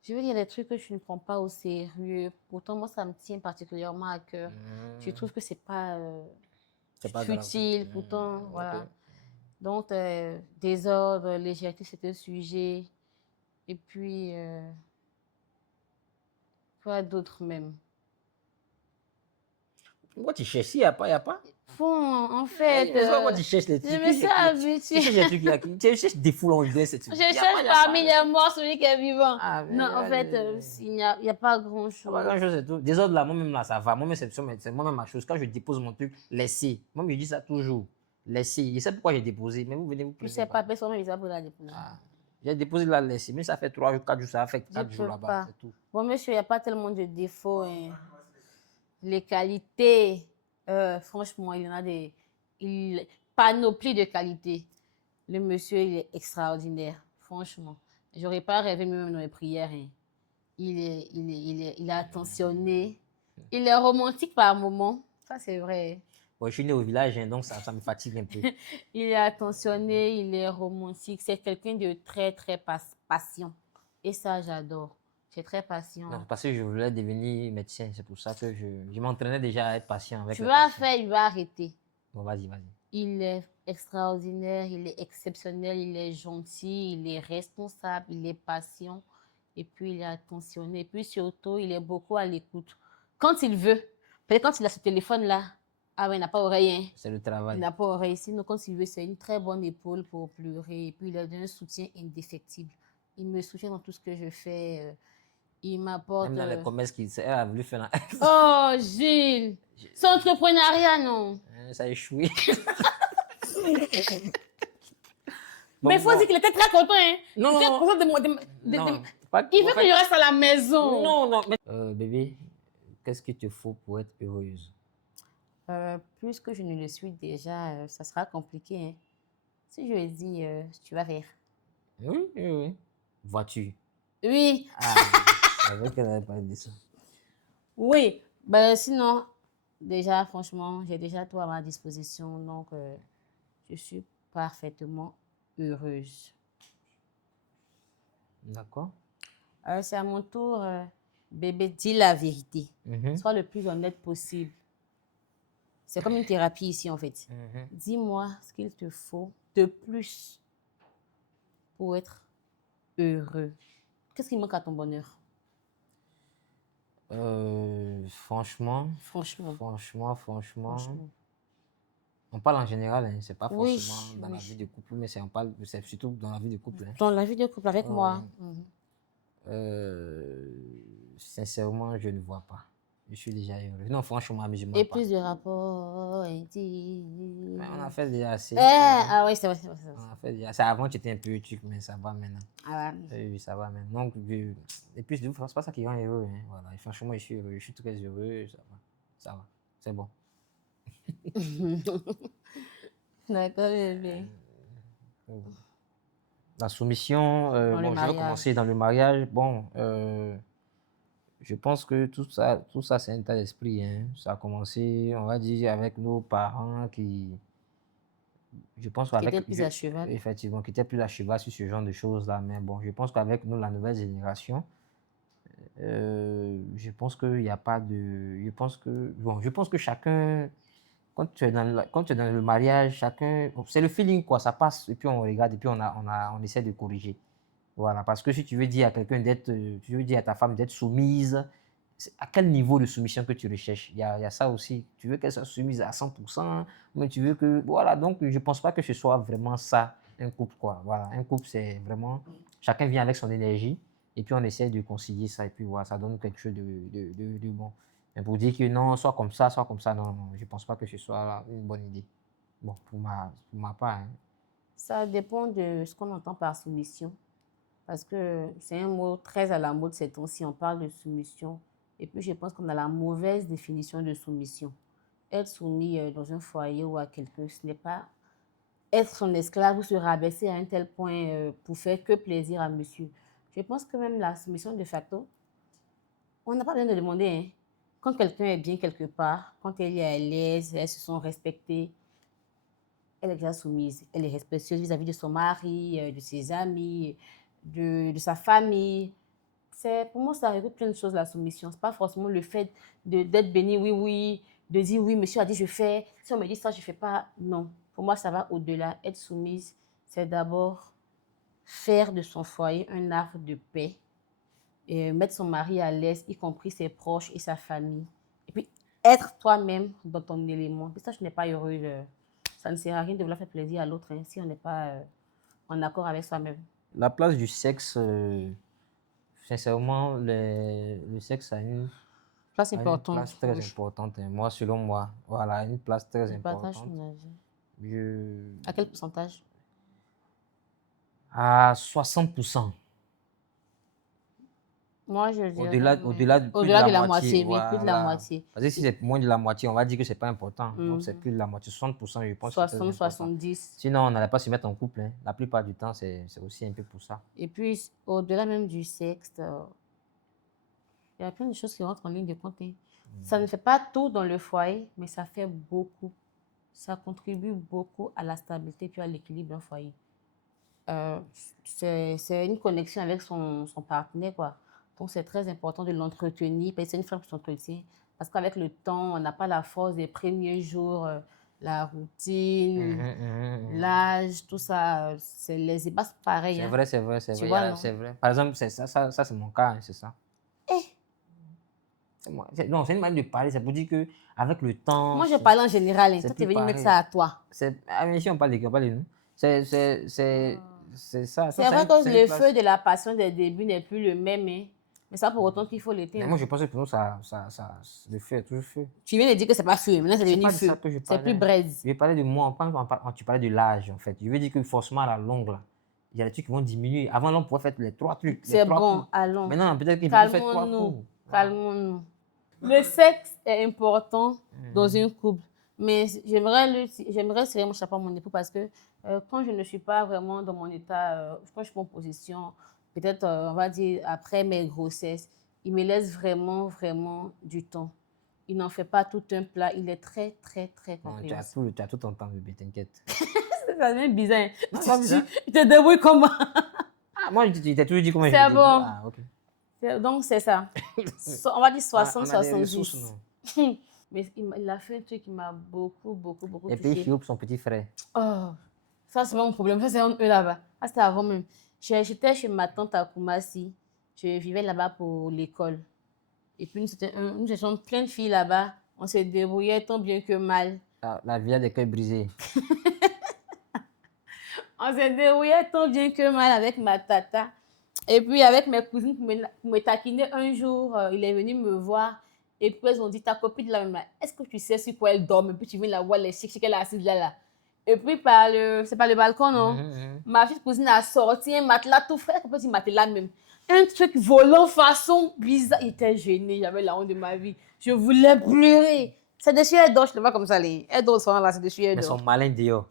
Je veux dire des trucs que tu ne prends pas au sérieux. Pourtant, moi, ça me tient particulièrement à cœur. Je trouve que c'est pas futile. Pourtant, voilà. Donc, désordre, légèreté, c'est un sujet. Et puis, quoi d'autre même? Pourquoi tu cherches? Il n'y a pas, il n'y a pas. Bon, en fait, Pourquoi tu cherches les je trucs? me suis Tu habituée. cherches les trucs, tu cherches des foules en disant c'est tout. Je Il y a pas, cherche il y a parmi pas. les morts celui qui est vivant. Ah, mais Non, en fait, il n'y a pas pas grand-chose. grand-chose, c'est tout. Désordre là, moi-même là, ça va. Moi-même, c'est moi-même ma chose. Quand je dépose mon truc, laissez. Moi, je dis ça toujours. Laissez. Je sais pourquoi j'ai déposé, mais vous venez vous Tu plaindre. sais pas, personne ne va pour la déposer. Ah. J'ai déposé là, laissez. Mais ça fait 3 jours, 4 jours, ça fait Je 4 jours peux là-bas, pas. c'est tout. Bon, monsieur, il n'y a pas tellement de défauts, hein. Les qualités, franchement, il y en a des panoplie de qualités. Le monsieur, il est extraordinaire, franchement. J'aurais pas rêvé même dans les prières, hein. Il est attentionné. Il est romantique par moments. Ça, c'est vrai. Bon, je suis né au village, hein, donc ça me fatigue un peu. Il est attentionné, il est romantique. C'est quelqu'un de très, très patient. Et ça, j'adore. C'est très patient. Non, parce que je voulais devenir médecin, c'est pour ça que je m'entraînais déjà à être patient avec Tu les vas patients. faire, il va arrêter. Bon, vas-y, vas-y. Il est extraordinaire, il est exceptionnel, il est gentil, il est responsable, il est patient. Et puis, il est attentionné. Et puis, surtout, il est beaucoup à l'écoute. Quand il veut, peut-être quand il a ce téléphone-là, ah ouais, il n'a pas oreille, hein. C'est le Il travail. n'a pas oreille. Sinon, quand il veut, c'est une très bonne épaule pour pleurer. Et puis, il a un soutien indéfectible. Il me soutient dans tout ce que je fais. Il m'apporte. Même dans les commerces elle a voulu faire. Oh, Gilles! C'est entrepreneuriat, non? Ça a échoué. Mais il faut dire qu'il était très content, hein? Non, Il était non, content de moi. non. Pas- Il veut que je reste à la maison. Non, non. Bébé, qu'est-ce qu'il te faut pour être heureuse? Puisque je ne le suis déjà, ça sera compliqué, hein. Si je lui dis, tu vas faire. Oui, oui, oui. Voiture. Oui, Ah, je savais qu'elle n'avait pas dit ça. oui. Ben, sinon, déjà, franchement, j'ai déjà tout à ma disposition. Donc, je suis parfaitement heureuse. D'accord. C'est à mon tour, bébé, dis la vérité. Mhm. Sois le plus honnête possible. C'est comme une thérapie ici, en fait. Mhm. Dis-moi ce qu'il te faut de plus pour être heureux. Qu'est-ce qui manque à ton bonheur? Franchement, Franchement. on parle en général, hein, c'est pas Oui, forcément dans la oui. vie de couple, mais c'est surtout dans la vie de couple. Hein. Dans la vie de couple avec Ouais, moi. ouais. Mhm. Sincèrement, je ne vois pas. Je suis déjà heureux. Non, franchement, mais je ne Et vois pas. plus de rapports intimes. Mais on a fait déjà assez. Ah oui, c'est vrai. On a fait déjà. Ça, avant, tu étais un peu truc, mais ça va maintenant. Ah, Oui, ça va maintenant. Donc, et puis, c'est pas ça qui rend heureux. Hein. Voilà. Et franchement, je suis heureux. Je suis très heureux. Ça va. Ça va. C'est bon. d'accord, bébé. La soumission, Dans le bon, je vais mariage. commencer dans le mariage. Bon, je pense que tout ça c'est un état d'esprit. Hein. Ça a commencé, on va dire, avec nos parents qui, je pense Qui qu'avec, était plus à cheval. effectivement, qui étaient plus à cheval sur ce genre de choses-là. Mais bon, je pense qu'avec nous, la nouvelle génération, je pense qu'il n'y a pas de, je pense que chacun, quand tu es quand tu es dans le mariage, chacun, c'est le feeling quoi, ça passe et puis on regarde et puis on essaie de corriger. Voilà, parce que si tu veux dire à quelqu'un tu veux dire à ta femme d'être soumise, à quel niveau de soumission que tu recherches? Il y a ça aussi. Tu veux qu'elle soit soumise à 100%, mais tu veux que, voilà, donc je ne pense pas que ce soit vraiment ça, un couple, quoi. Voilà, un couple, c'est vraiment, chacun vient avec son énergie, et puis on essaie de concilier ça, et puis voilà, ça donne quelque chose de bon. Mais pour dire que non, soit comme ça, non, non, je ne pense pas que ce soit une bonne idée. Bon, pour ma part. Hein. Ça dépend de ce qu'on entend par soumission. Parce que c'est un mot très à la mode ces temps-ci. On parle de soumission. Et puis, je pense qu'on a la mauvaise définition de soumission. Être soumis dans un foyer ou à quelqu'un, ce n'est pas être son esclave ou se rabaisser à un tel point pour faire que plaisir à monsieur. Je pense que même la soumission de facto, on n'a pas besoin de demander. Hein. Quand quelqu'un est bien quelque part, quand elle est à l'aise, elles se sont respectées, elle est déjà soumise. Elle est respectueuse vis-à-vis de son mari, de ses amis, de sa famille. Pour moi, ça regroupe plein de choses, la soumission. Ce n'est pas forcément le fait d'être béni, oui, oui, de dire oui, monsieur a dit je fais. Si on me dit ça, je ne fais pas. Non. pour moi, ça va au-delà. Être soumise, c'est d'abord faire de son foyer un havre de paix et mettre son mari à l'aise, y compris ses proches et sa famille. Et puis, être toi-même dans ton élément. Et ça, je n'ai pas heureux. Ça ne sert à rien de vouloir faire plaisir à l'autre hein, si on n'est pas en accord avec soi-même. La place du sexe, sincèrement, le sexe Place a une importante. place très importante. Hein. Moi, selon moi, voilà, une place très Je partage importante. mon avis. Je... À quel pourcentage? À 60%. Moi, je dirais Au-delà de plus de au-delà la de la moitié. moitié, oui, plus de la Voilà. moitié. Parce que si c'est moins de la moitié, on va dire que c'est pas important. Donc, c'est Mhm. plus de la moitié. 60%, je pense que c'est très 60, important. 70. Sinon, on n'allait pas se mettre en couple. Hein. La plupart du temps, c'est aussi un peu pour ça. Et puis, au-delà même du sexe, il y a plein de choses qui rentrent en ligne de compte. Hein. Ça ne fait pas tout dans le foyer, mais ça fait beaucoup. Ça contribue beaucoup à la stabilité puis à l'équilibre d'un foyer. C'est une connexion avec son partenaire, quoi. Donc, c'est très important de l'entretenir. C'est une femme qui s'entretient. Parce qu'avec le temps, on n'a pas la force des premiers jours, la routine, l'âge, tout ça. C'est les ébats pareils. C'est Hein. vrai, c'est vrai, c'est Tu vrai. vois, non? C'est vrai. Par exemple, c'est ça c'est mon cas, hein, c'est ça. Eh, Non, c'est une manière de parler. C'est pour dire que avec le temps, moi, je parle en général. Hein. c'est Toi, tu es plus venu mettre pareil. ça à toi. Ah, mais si on parle on parle de nous. C'est ça. C'est vrai que C'est une le place. feu de la passion des débuts n'est plus le même. Hein. Mais ça, pour autant qu'il faut Mais l'éteindre. moi, je pense que pour nous, le feu est toujours feu. Tu viens de dire que c'est pas feu. Maintenant, c'est C'est devenu pas de ça feu. que je C'est plus parlais. braise. Je parlais de moi, tu parlais de l'âge, en fait. Je veux dire que forcément, à la longue, là, il y a des trucs qui vont diminuer. Avant, là, on pouvait faire les 3 trucs, les C'est 3 bon, coups. allons. Maintenant, peut-être qu'il peut faire 3 Calmons-nous. coups. Calmons-nous. Le sexe est important dans une couple. Mais j'aimerais serrer mon chapeau à mon époux parce que quand je ne suis pas vraiment dans mon état, quand je suis en position, peut-être, on va dire, après mes grossesses, il me laisse vraiment, vraiment du temps. Il n'en fait pas tout un plat. Il est très, très, très Non, compréhensif. tu as tout ton temps, bébé, t'inquiète. Ça devient bizarre. Non, c'est pas bizarre. Tu te débrouilles comment? Ah, moi, je t'ai toujours dit comment je C'est te bon. Ah, ok. Donc, c'est ça. On va dire On 60, a des ressources, 70. non? Mais il a fait un truc qui m'a beaucoup, beaucoup, beaucoup Et puis, touchée. Philippe, son petit frère. Oh, ça, c'est pas mon problème. Ça, c'est eux là-bas. Ah, c'était avant même. J'étais chez ma tante à Koumassi. Je vivais là-bas pour l'école. Et puis, nous étions plein de filles là-bas. On se débrouillait tant bien que mal. La vie a des cœurs brisés. On se débrouillait tant bien que mal avec ma tata. Et puis, avec mes cousines, pour me taquiner un jour, il est venu me voir. Et puis, elles ont dit, ta copine là, est-ce que tu sais sur quoi elle dort? Et puis, tu viens la voir, les chics qu'elle est assise là. Et puis, c'est par le balcon, non? Ma petite cousine a sorti un matelas tout frais, un petit matelas même. Un truc volant façon bizarre. Il était gêné, j'avais la honte de ma vie. Je voulais pleurer. C'est dessus, elle dort, je le vois comme ça. Elle dort souvent là, c'est dessus, elle Mais dort. son malin dehors.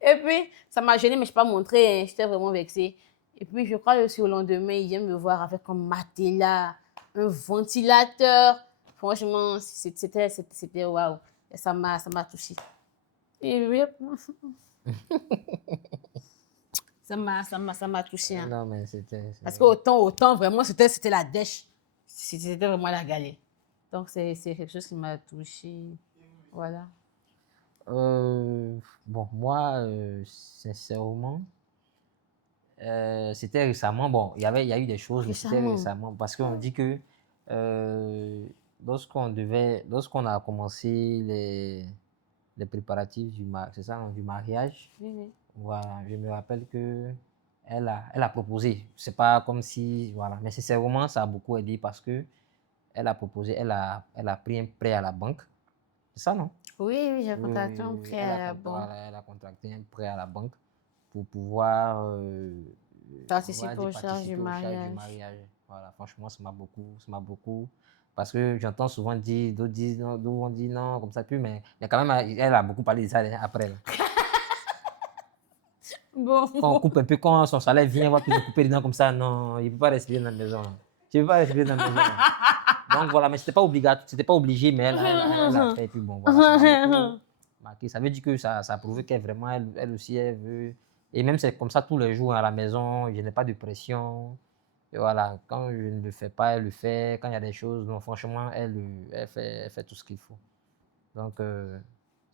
Et puis, ça m'a gêné, mais je ne pas montré. Hein. J'étais vraiment vexée. Et puis, je crois que au lendemain, il vient me voir avec un matelas, un ventilateur. Franchement, c'était waouh. Et ça m'a touchée. Et oui, ça m'a touchée. Hein. Non, mais c'était... Parce qu'autant, vraiment, c'était la dèche. C'était vraiment la galère. Donc, c'est quelque chose qui m'a touchée. Voilà. Bon, moi, sincèrement, c'était récemment. Bon, il y a eu des choses, mais c'était récemment. Parce qu'on dit que lorsqu'on a commencé les préparatifs c'est ça, du mariage, Oui. voilà, je me rappelle que elle a proposé. C'est pas comme si, voilà, mais sincèrement, ça a beaucoup aidé parce que elle a proposé, elle a pris un prêt à la banque. C'est ça, non? Oui, j'ai contracté un prêt à la banque. Elle a contracté un prêt à la banque pour pouvoir Participer aux charges du mariage. Voilà, franchement, ça m'a beaucoup. Parce que j'entends souvent dire, d'autres disent non, d'autres on dit non, comme ça, puis, mais quand même, elle a beaucoup parlé de ça après. Là. Bon. Quand on coupe un peu, quand son salaire vient, on va plus couper les dents comme ça, non, il ne peut pas respirer dans la maison. Tu ne peux pas respirer dans la maison. Donc voilà, mais c'était pas obligatoire, c'était pas obligé, mais elle a fait, puis bon, voilà. Ça veut dire que ça a prouvé qu'elle vraiment, elle aussi, elle veut. Et même c'est comme ça tous les jours à la maison, je n'ai pas de pression. Et voilà, quand je ne le fais pas, elle le fait. Quand il y a des choses, non, franchement, elle fait tout ce qu'il faut. Donc,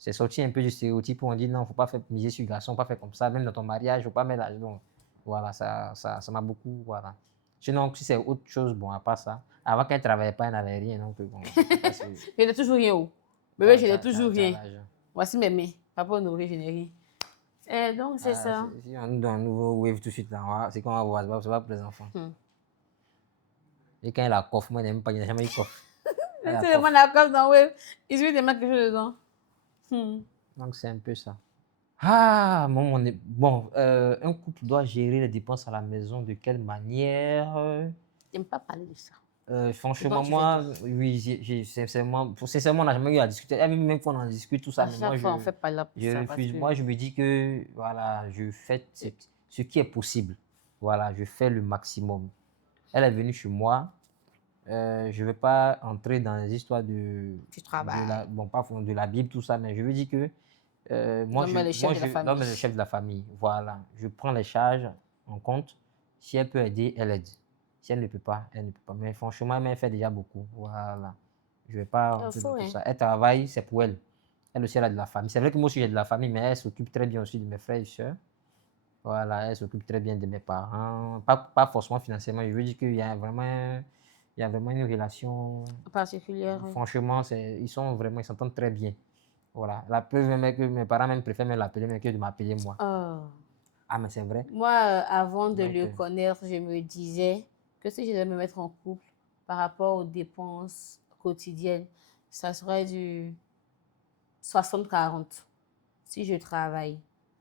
c'est sorti un peu du stéréotype où on dit non, faut pas faire miser sur le garçon, faut pas faire comme ça, même dans ton mariage, faut pas mettre l'âge. Donc, voilà, ça m'a beaucoup, voilà. Sinon, si c'est autre chose, bon, à part ça, avant qu'elle travaillait pas, elle n'avait rien, donc bon, je sais pas si Je n'ai toujours rien. Bébé, je n'ai tu toujours as rien. l'argent. Voici mes mains. Papa honoré, je n'ai rien. Donc, c'est ça. Si on nous donne un nouveau wave tout de suite, là, c'est qu'on va voir, c'est pas pour les enfants. Et quand elle a coffre, moi, il n'a jamais eu coffre. Elle a C'est le coffre. d'accord dans Wave. Il suffit de mettre quelque chose dedans. Donc, c'est un peu ça. Ah, bon, un couple doit gérer les dépenses à la maison de quelle manière? J'aime pas parler de ça. Franchement, tu fais moi, oui, sincèrement, on n'a jamais eu à discuter. Même quand on en discute, tout ça, À mais chaque moi, fois, on fait pas là pour je ça. Parce refuse. que... Moi, je me dis que, voilà, je fais ce qui est possible. Voilà, je fais le maximum. Elle est venue chez moi. Je ne vais pas entrer dans les histoires Tu travailles. bon, pas de la Bible, tout ça, mais je veux dire que moi, L'homme est le chef de la famille. l'homme est le chef de la famille. Voilà. Je prends les charges en compte. Si elle peut aider, elle aide. Si elle ne peut pas, elle ne peut pas. Mais franchement, elle fait déjà beaucoup. Voilà. Je ne vais pas entrer dans tout hein. ça. Elle travaille, c'est pour elle. Elle aussi, elle a de la famille. C'est vrai que moi aussi, j'ai de la famille, mais elle s'occupe très bien aussi de mes frères et soeurs. Voilà, elle s'occupe très bien de mes parents. Pas forcément financièrement. Je veux dire qu'il y a vraiment une relation. Particulière. Franchement, ils s'entendent très bien. Voilà. La preuve même est que mes parents même préfèrent me l'appeler même que de m'appeler moi. Oh. Ah, mais c'est vrai. Moi, avant de Donc, le connaître, je me disais que si je devais me mettre en couple par rapport aux dépenses quotidiennes, ça serait du 60-40. Si je travaille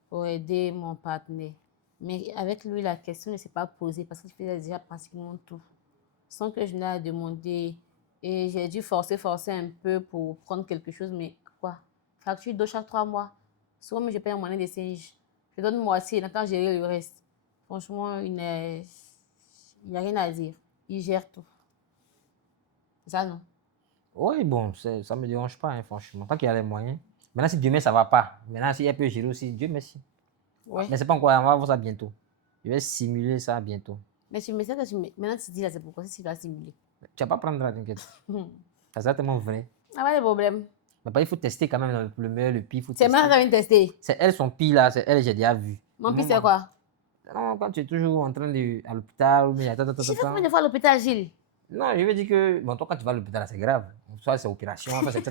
pour aider mon partenaire. Mais avec lui, la question ne s'est pas posée parce qu'il faisait déjà pratiquement tout. Sans que je n'ai à demander. Et j'ai dû forcer un peu pour prendre quelque chose. Mais quoi? Facture d'eau chaque 3 mois. Souvent, je paye en monnaie de singe. Je donne moitié, il attend gérer le reste. Franchement, il n'y a rien à dire. Il gère tout. Ça, non. oui, bon, ça ne me dérange pas, hein, franchement. Tant qu'il y a les moyens. Maintenant, si demain, ça ne va pas. Maintenant, si elle peut gérer aussi, Dieu merci. Ouais. Mais c'est pas encore, on va voir ça bientôt. Je vais simuler ça bientôt. Mais tu me sais que maintenant, tu dis là, c'est pourquoi si tu vas simuler. Tu vas pas prendre là, t'inquiète. Ça sera tellement vrai. Ah, pas de problème. Mais il faut tester quand même le meilleur, le pire. C'est moi qui viens de tester. C'est elle, son pire là, c'est elle, j'ai déjà vu. Mon pire, c'est quoi? Non, quand tu es toujours en train de à l'hôpital, ou bien J'ai fait combien de fois à l'hôpital, Gilles? Non, je veux dire que, bon, toi, quand tu vas à l'hôpital, c'est grave. Soit c'est opération, soit c'est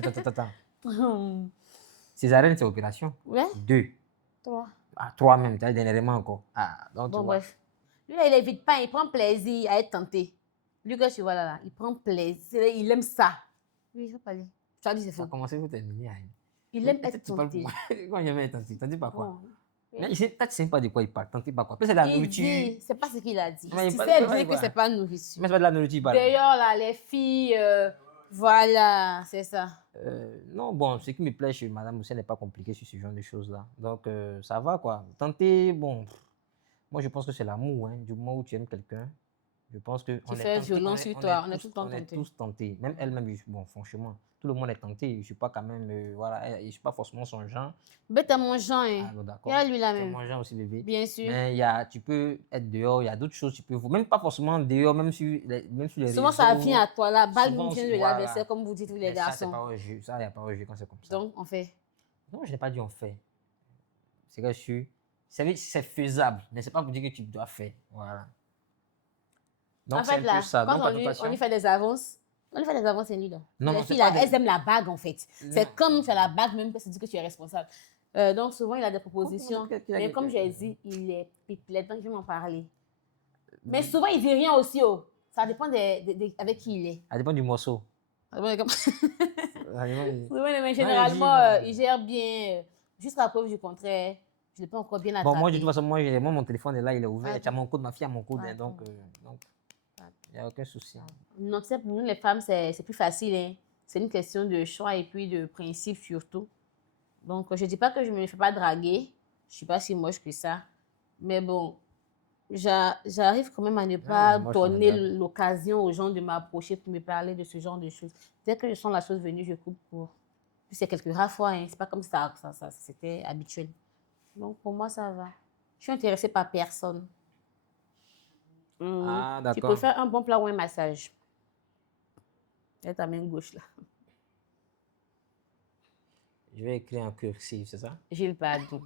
césarienne, c'est opération. Ouais? 2. 3. Ah, 3 même, tu as dernièrement encore. Ah, donc Bon, tu vois. bref. Lui, là, il évite pas, il prend plaisir à être tenté. Lui, que tu vois là, il prend plaisir, il aime ça. Oui, il faut parler. Tu as dit, c'est Ça a faux. commencé pour terminer. Il aime être tenté. Quand il aime être tenté, tenté par quoi? Bon. Mais tu ne sais pas de quoi il parle, tenté par quoi? Peut-être c'est de la Il nourriture. dit, c'est pas ce qu'il a dit. Mais Tu il sais parle- bien que c'est pas nourriture. Mais c'est pas de la nourriture, il parle. D'ailleurs, là, les filles, voilà, c'est ça. Non, bon, ce qui me plaît chez Madame Moussa n'est pas compliqué sur ce genre de choses-là. Donc, ça va, quoi. Tenter, bon, moi, je pense que c'est l'amour, hein, du moment où tu aimes quelqu'un. Je pense que Tu fais violence sur toi, on est tout le temps on est tenté. tous tentés. Même elle-même, bon, franchement, tout le monde est tenté. Je ne suis pas quand même, voilà, je ne suis pas forcément son genre. Mais t'as mon genre, hein. Ah, non, d'accord. Il y a lui là Tu as même. mon genre aussi, bébé. Bien sûr. Mais tu peux être dehors, il y a d'autres choses, tu peux, même pas forcément dehors, même sur les Souvent, ça réseaux. vient à toi là, balle Souvent même vient aussi, de voilà. l'adversaire, comme vous dites, tous les Mais ça, c'est garçons. pas un jeu. Ça, il n'y a pas un jeu quand c'est comme ça. Donc, on fait. Non, je n'ai pas dit on fait. C'est que c'est faisable, mais c'est pas pour dire que tu dois faire. Voilà. Donc, En c'est fait, un là, peu ça. quand Donc, on lui fait des avances, c'est lui là. Non, Les c'est filles pas là, elles aiment la bague en fait. C'est comme tu as la bague, même que tu dis que tu es responsable. Donc, souvent, il a des propositions. Mais comme j'ai dit, il est pipelette, donc je vais m'en parler. Mais souvent, il dit rien aussi. Oh. Ça dépend avec qui il est. Ça dépend du morceau. Souvent, mais Non, généralement, il gère bien. Jusqu'à preuve du contraire, je ne l'ai pas encore bien attrapé. Bon, moi, de toute façon, moi, mon téléphone est là, il est ouvert. Tu as Attends. mon code, ma fille a mon code, hein, Attends. donc il n'y a aucun souci. Non, tu sais, pour nous, les femmes, c'est plus facile. Hein. C'est une question de choix et puis de principe surtout. Donc, je ne dis pas que je ne me fais pas draguer. Je ne suis pas si moche que ça. Mais bon, j'arrive quand même à ne pas moche, donner on est l'occasion aux gens de m'approcher pour me parler de ce genre de choses. Dès que je sens la chose venue, je coupe court. Puis c'est quelques rares fois, hein. C'est pas comme ça, c'était habituel. Donc, pour moi, ça va. Je suis intéressée par personne. Ah, Tu d'accord. préfères un bon plat ou un massage? Et ta main gauche là. Je vais écrire en cursive, c'est ça? Gilles Pardon.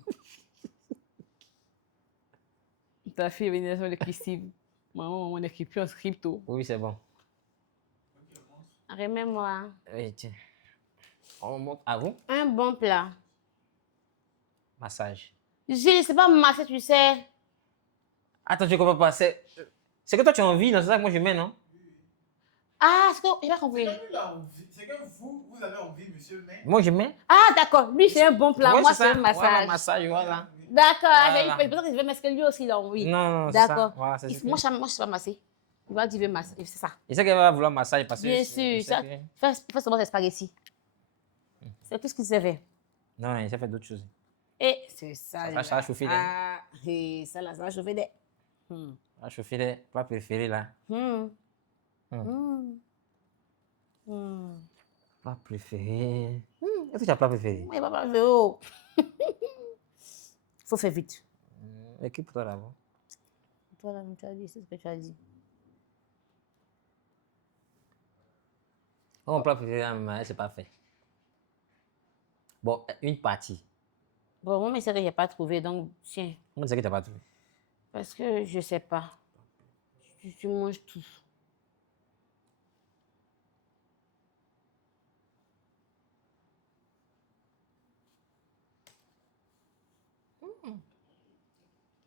Ta fille venait sur le cursive. Maman, on écrit plus en scripto. Oui, c'est bon. Remets-moi. Oui, tiens. On monte à vous. Un bon plat. Massage. Gilles, c'est pas masser, tu sais. Attends, je comprends pas. C'est que toi, tu as envie, non? C'est ça que moi, je mets, non? Ah, c'est que j'ai pas compris. C'est que vous avez envie, monsieur, mais. Moi, je mets. Ah, d'accord. Lui, c'est un bon plat. Ouais, Moi, c'est c'est ça. un massage. Voilà, massage, voilà. D'accord. Voilà. Peut-être qu'il veut masser, que lui aussi, il a envie. Non, c'est ça. D'accord. Voilà, c'est ça. Moi, je sais pas masser. Il va dire, il veut masser. C'est ça. Et c'est qu'elle va vouloir massage parce que. Bien sûr. Ça, fais seulement des spaghettis. C'est tout ce qu'il savait. Non, il s'est fait d'autres choses. Et c'est ça. Ça va chauffer, là. Ah, et ça, là, ça va chauffer des. On va chauffer les plats préférés, là. Plat préféré. Est-ce que tu as plat préféré? Oui, papa, je veux. Faut faire vite. Équipe-toi là-bas. Toi, là, tu as dit, c'est ce que tu as dit. Mon plat préféré, c'est pas fait. Bon, une partie. Bon, moi, mais c'est que j'ai pas trouvé, donc tiens. Comment c'est que tu n'as pas trouvé? Parce que je sais pas. Tu manges tout.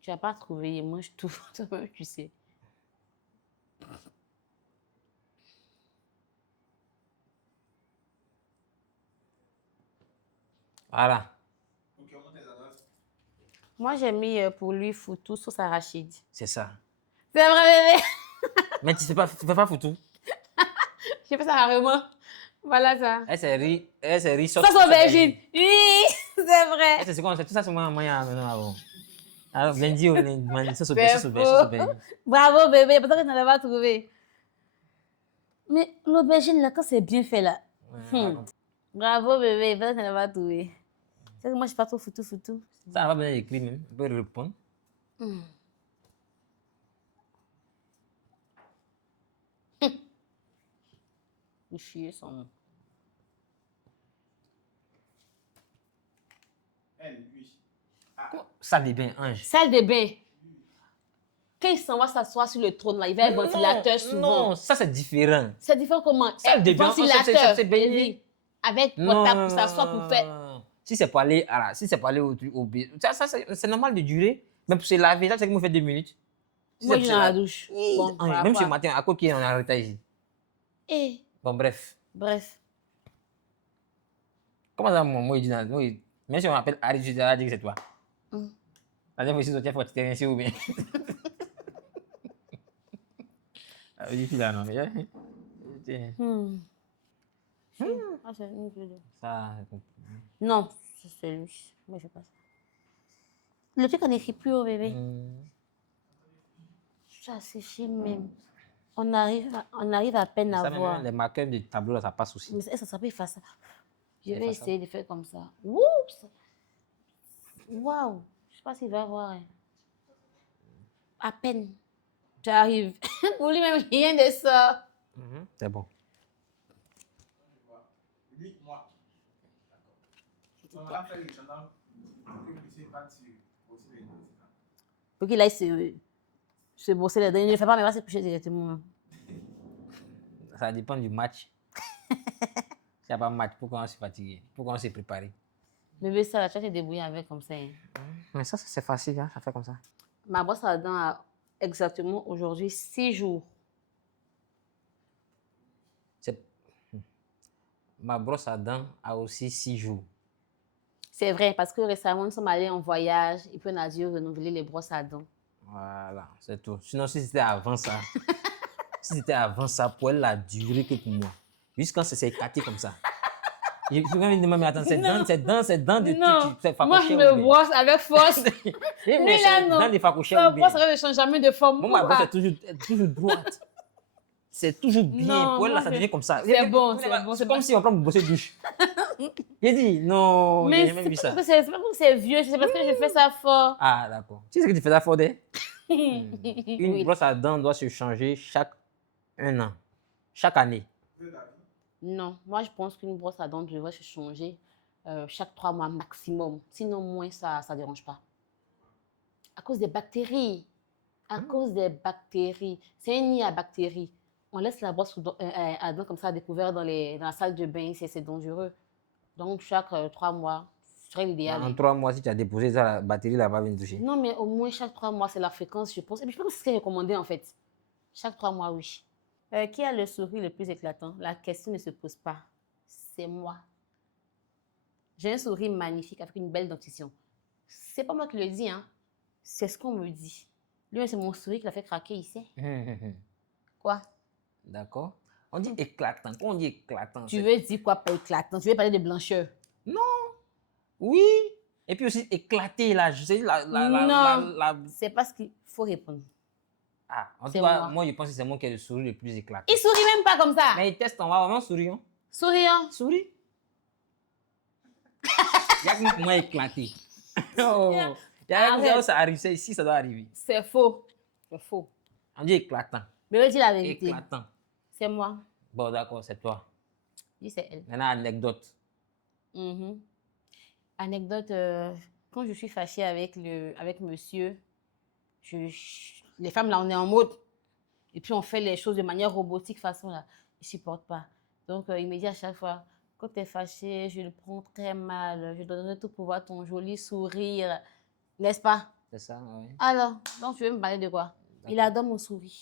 Tu n'as pas trouvé, il mange tout. Toi-même, tu sais. Voilà. Ok, on a tes adresses. Moi, j'ai mis pour lui foutou sauce arachide. C'est ça. C'est vrai, bébé. Mais tu fais pas foutu. J'ai fait ça rarement. Voilà ça. Elle, c'est riz Ça, c'est aubergine. Oui, c'est vrai. C'est quoi? Tout ça, c'est moi maintenant avant. Alors, lundi, ça, c'est C'est aubergine. Bravo, bébé. Peut-être que je n'avais pas trouvé. Mais l'aubergine, là, quand c'est bien fait, là. Bravo, bébé. Peut-être que je n'avais pas trouvé. C'est que moi, je ne suis pas trop foutu. Ça va bien écrit même. On peut répondre. Vous chiez son nom. Elle, lui. Ça dit bien, Ange. Salle de bain. Quand il s'en va s'asseoir sur le trône, là, il va avoir un ventilateur souvent. Non, ça c'est différent. C'est différent comment? Salle de bain, ventilateur. c'est baigné. Avec Non, portable pour s'asseoir pour faire. Si c'est pour aller, au ça c'est normal de durer. Même pour se laver, ça c'est que vous faites 2 minutes. Si Moi, c'est je pour suis dans se la laver- douche. Oui, Bon, voilà même quoi. ce matin, à quoi qui est en retard ici. Eh, Bon, bref. bref. Comment ça, moi, il dit, même si on m'appelle Harry, je dis que c'est toi. La dernière fois, tu as fait terrain ici ou bien. Il dit là, non, mais. Ah, c'est une vidéo. Ça. Non, c'est celui. Moi, je sais pas ça. Le truc, on n'écrit plus au bébé. Ça, c'est chez même. On arrive à peine à Ça, voir. même les marqueurs de tableau, là, ça passe aussi. Mais ça s'appelle faire ça. Je vais Effaçable. essayer de faire comme ça. Oups! Waouh! Je sais pas s'il va voir. Hein. À peine. Tu arrives. Pour lui-même, rien de ça. C'est bon. Lui, moi. D'accord. On va faire le channel que monsieur est parti aussi les deux. Pour qu'il aille se brosser les dents. Il ne le fait pas, mais il va se coucher directement. Ça dépend du match. S'il n'y a pas de match, pourquoi on s'est fatigué? Pourquoi on s'est préparé? Bébé, ça, là, tu vas te débrouiller avec comme ça. Hein. Mais ça c'est facile, hein? Ça fait comme ça. Ma brosse à dents a exactement aujourd'hui 6 jours. Ma brosse à dents a aussi 6 jours. C'est vrai, parce que récemment, nous sommes allés en voyage et puis on a dû renouveler les brosses à dents. Voilà, c'est tout. Sinon, si c'était avant ça, pour elle, la durée que pour moi. Juste quand c'est écarté comme ça. Je peux même dire, mais attends, c'est dents de Non, tu fais moi je facocher me ou bien. brosse avec force. Oui, Lui, mais là, c'est non. dents de facocher Ça ou bien. brosse, ça ne change jamais de forme. Moi, ma brosse est toujours droite. C'est toujours bien. Non, Pour elle, là, moi, ça devient comme ça. c'est bon, C'est comme si on prend une brosse de douche. J'ai dit, non, Mais j'ai jamais vu ça. c'est pas parce que c'est vieux, c'est parce que je fais ça fort. Ah, d'accord. Tu sais ce que tu fais ça, Fodé? Une Oui. brosse à dents doit se changer chaque 1 an. Chaque année. Non, moi je pense qu'une brosse à dents devrait se changer chaque 3 mois maximum. Sinon, moins, ça ne dérange pas. À cause des bactéries. À cause des bactéries. C'est un nid à bactéries. On laisse la brosse à dents comme ça à découvert dans la salle de bain. C'est dangereux. Donc, chaque 3 mois, ce serait l'idéal. En 3 mois, si tu as déposé ça, la batterie là va venir toucher. Non, mais au moins chaque 3 mois, c'est la fréquence, je pense. Et puis, je pense que c'est ce qui est recommandé, en fait. Chaque 3 mois, oui. Qui a le sourire le plus éclatant? La question ne se pose pas. C'est moi. J'ai un sourire magnifique avec une belle dentition. C'est pas moi qui le dis, hein. C'est ce qu'on me dit. Lui, c'est mon sourire qui l'a fait craquer ici. Quoi? D'accord. On dit éclatant. Quand on dit éclatant, Tu veux dire quoi par éclatant? Tu veux parler de blancheur? oui. Et puis aussi éclater là, je sais Non. C'est pas ce qu'il faut répondre. Ah, en tout C'est cas, moi. moi je pense que c'est moi qui ai le sourire le plus éclatant. Il sourit même pas comme ça. Mais il teste, on va vraiment sourire. Hein. Souriant. Souris. Il y a que moi éclaté. Oh. Il y a Arrête. que ça arrive, c'est ici, ça doit arriver. C'est faux. C'est faux. On dit éclatant. Mais je dis la vérité. Éclatant. C'est moi. Bon, d'accord, c'est toi. Dis c'est elle. Maintenant, anecdote. Mhm. Anecdote, quand je suis fâchée avec monsieur, les femmes là, on est en mode. Et puis on fait les choses de manière robotique façon là. Je ne supporte pas. Donc il me dit à chaque fois, quand tu es fâchée, je le prends très mal. Je donnerai tout pour voir ton joli sourire. N'est-ce pas? C'est ça, oui. Alors, donc tu veux me parler de quoi? Il adore mon sourire.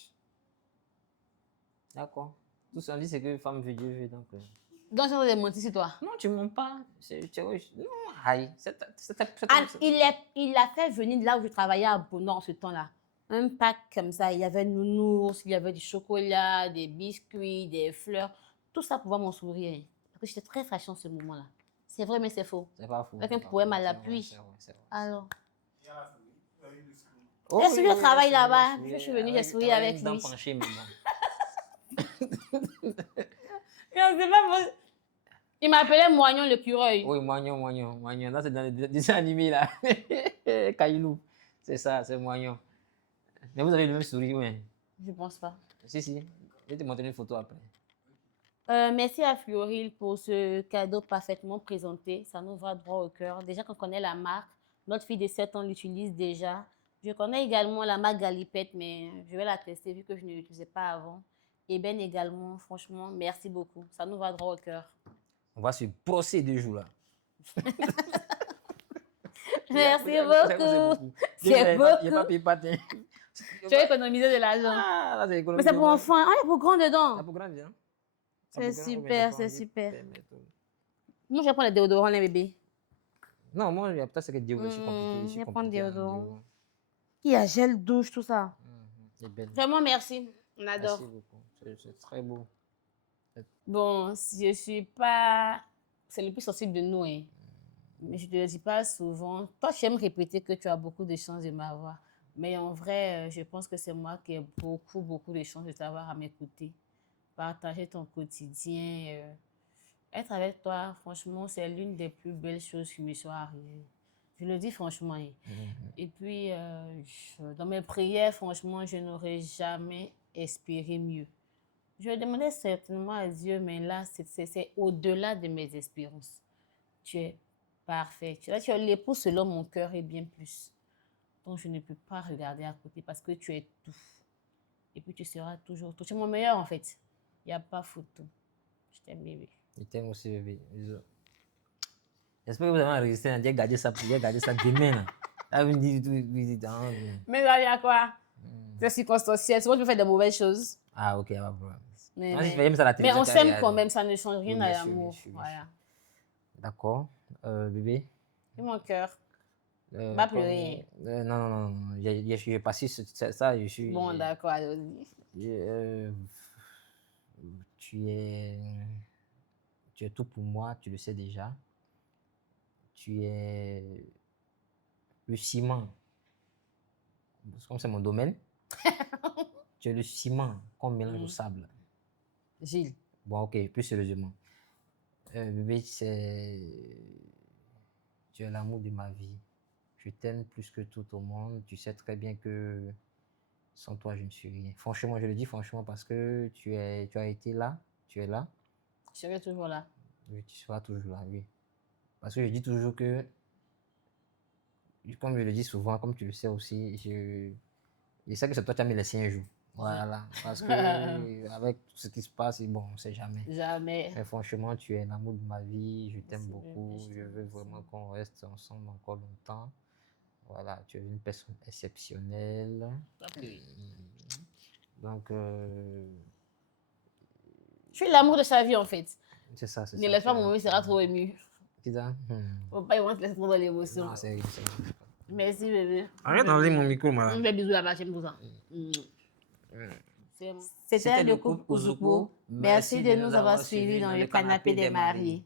D'accord. Tout ce qu'on dit, c'est que femme veut Dieu veut. Donc, Donc j'ai de mentir sur toi. non, tu ne mens pas. Non, aïe. Il a fait venir de là où je travaillais à Bono en ce temps-là. Un pack comme ça, il y avait nounours, il y avait du chocolat, des biscuits, des fleurs. Tout ça pour voir mon sourire. Parce que j'étais très fâchée en ce moment-là. C'est vrai, mais c'est faux. C'est pas faux. Avec un c'est pas poème faux, à la c'est vrai, pluie. c'est vrai, c'est vrai. Alors, Il y a la souris. Vous avez eu le sourire. Oh, j'ai souri au travail oui, là-bas. oui, Je suis venue, j'ai avec- souri avec avec une dent lui. penchée, mais bon. Non, c'est pas possible. Il m'appelait Moignon l'écureuil. Oui, moignon. Là, c'est dans les dessins animés, là. Caillou. C'est ça, c'est moignon. Mais vous avez le même sourire, oui. Je pense pas. Si. Je vais te montrer une photo après. Merci à Fleuril pour ce cadeau parfaitement présenté. Ça nous va droit au cœur. Déjà qu'on connaît la marque, notre fille de 7 ans l'utilise déjà. Je connais également la marque Galipette, mais je vais la tester vu que je ne l'utilisais pas avant. Et Ben également, franchement, merci beaucoup. Ça nous va droit au cœur. On va se brosser 2 jours, là. Merci beaucoup. C'est C'est beaucoup. Il n'y a pas beaucoup. payé patin. Tu as économisé de l'argent. Ah, là, c'est Mais c'est pour enfants. Ah, il y a pour grand dedans. C'est pour grand, bien. C'est super, c'est super. Permettre. Moi, je vais prendre les déodorants, les bébés. Non, moi, peut-être c'est que déodorant, c'est compliqué. je C'est vais prendre compliqué, hein, déodorant. Il y a gel douche, tout ça. C'est belle. Vraiment, merci. On adore. Merci beaucoup. C'est très beau. Bon, je suis pas... C'est le plus sensible de nous, hein. Mais je ne te le dis pas souvent. Toi, tu aimes répéter que tu as beaucoup de chance de m'avoir. Mais en vrai, je pense que c'est moi qui ai beaucoup de chance de t'avoir à m'écouter. Partager ton quotidien. Être avec toi, franchement, c'est l'une des plus belles choses qui me soit arrivées. Je le dis franchement. Hein. Et puis, dans mes prières, franchement, je n'aurais jamais espéré mieux. Je demandais certainement à Dieu, mais là, c'est au-delà de mes espérances. Tu es parfait. Tu es l'époux selon mon cœur et bien plus. Donc, je ne peux pas regarder à côté parce que tu es tout. Et puis, tu seras toujours tout. Tu es mon meilleur, en fait. Il n'y a pas photo. Je t'aime, bébé. Je t'aime aussi, bébé. Bisous. J'espère que vous avez enregistré. J'ai gardé ça demain. Là. Ah, vous me dites, Mais là, il y a quoi? C'est circonstanciel. Souvent, tu peux faire de mauvaises choses. Ah, ok, pas de problème. Mais, Moi, je fais même ça à la mais on télévision, s'aime quand même. Ça ne change rien Oui, à bien sûr, l'amour. bien sûr. Voilà. D'accord. Bébé. C'est mon cœur. Pas pleurer. Non. J'ai passé ça. Je suis. Bon, d'accord, allons-y. Tu es tout pour moi, tu le sais déjà. Tu es le ciment. Comme c'est mon domaine. Tu es le ciment qu'on mélange au sable. Gilles. Bon, ok, plus sérieusement. Bébé, tu es l'amour de ma vie. Je t'aime plus que tout au monde. Tu sais très bien que sans toi, je ne suis rien. Franchement, je le dis franchement parce que tu as été là, tu es là. Je serai toujours là. Oui, tu seras toujours là, oui. Parce que je dis toujours que, comme je le dis souvent, comme tu le sais aussi, je sais que c'est toi qui as mis les siens un jour. Voilà. Parce que avec tout ce qui se passe, bon, on ne sait jamais. Jamais. Mais franchement, tu es l'amour de ma vie, je t'aime Merci, beaucoup, bébé, je veux vraiment qu'on reste ensemble encore longtemps. Voilà, tu es une personne exceptionnelle. Donc, Je suis l'amour de sa vie, en fait. c'est ça, c'est Ne ça. laisse pas mon mari sera trop ému. C'est ça. Faut pas, ils vont se laisser trop dans l'émotion. Non, c'est ça. Merci, bébé. Arrête d'enlever mon micro, On madame. fait bisous là-bas, j'aime tout ça. C'était le couple Ouzoukou. Merci de nous avoir suivis dans le canapé des mariés.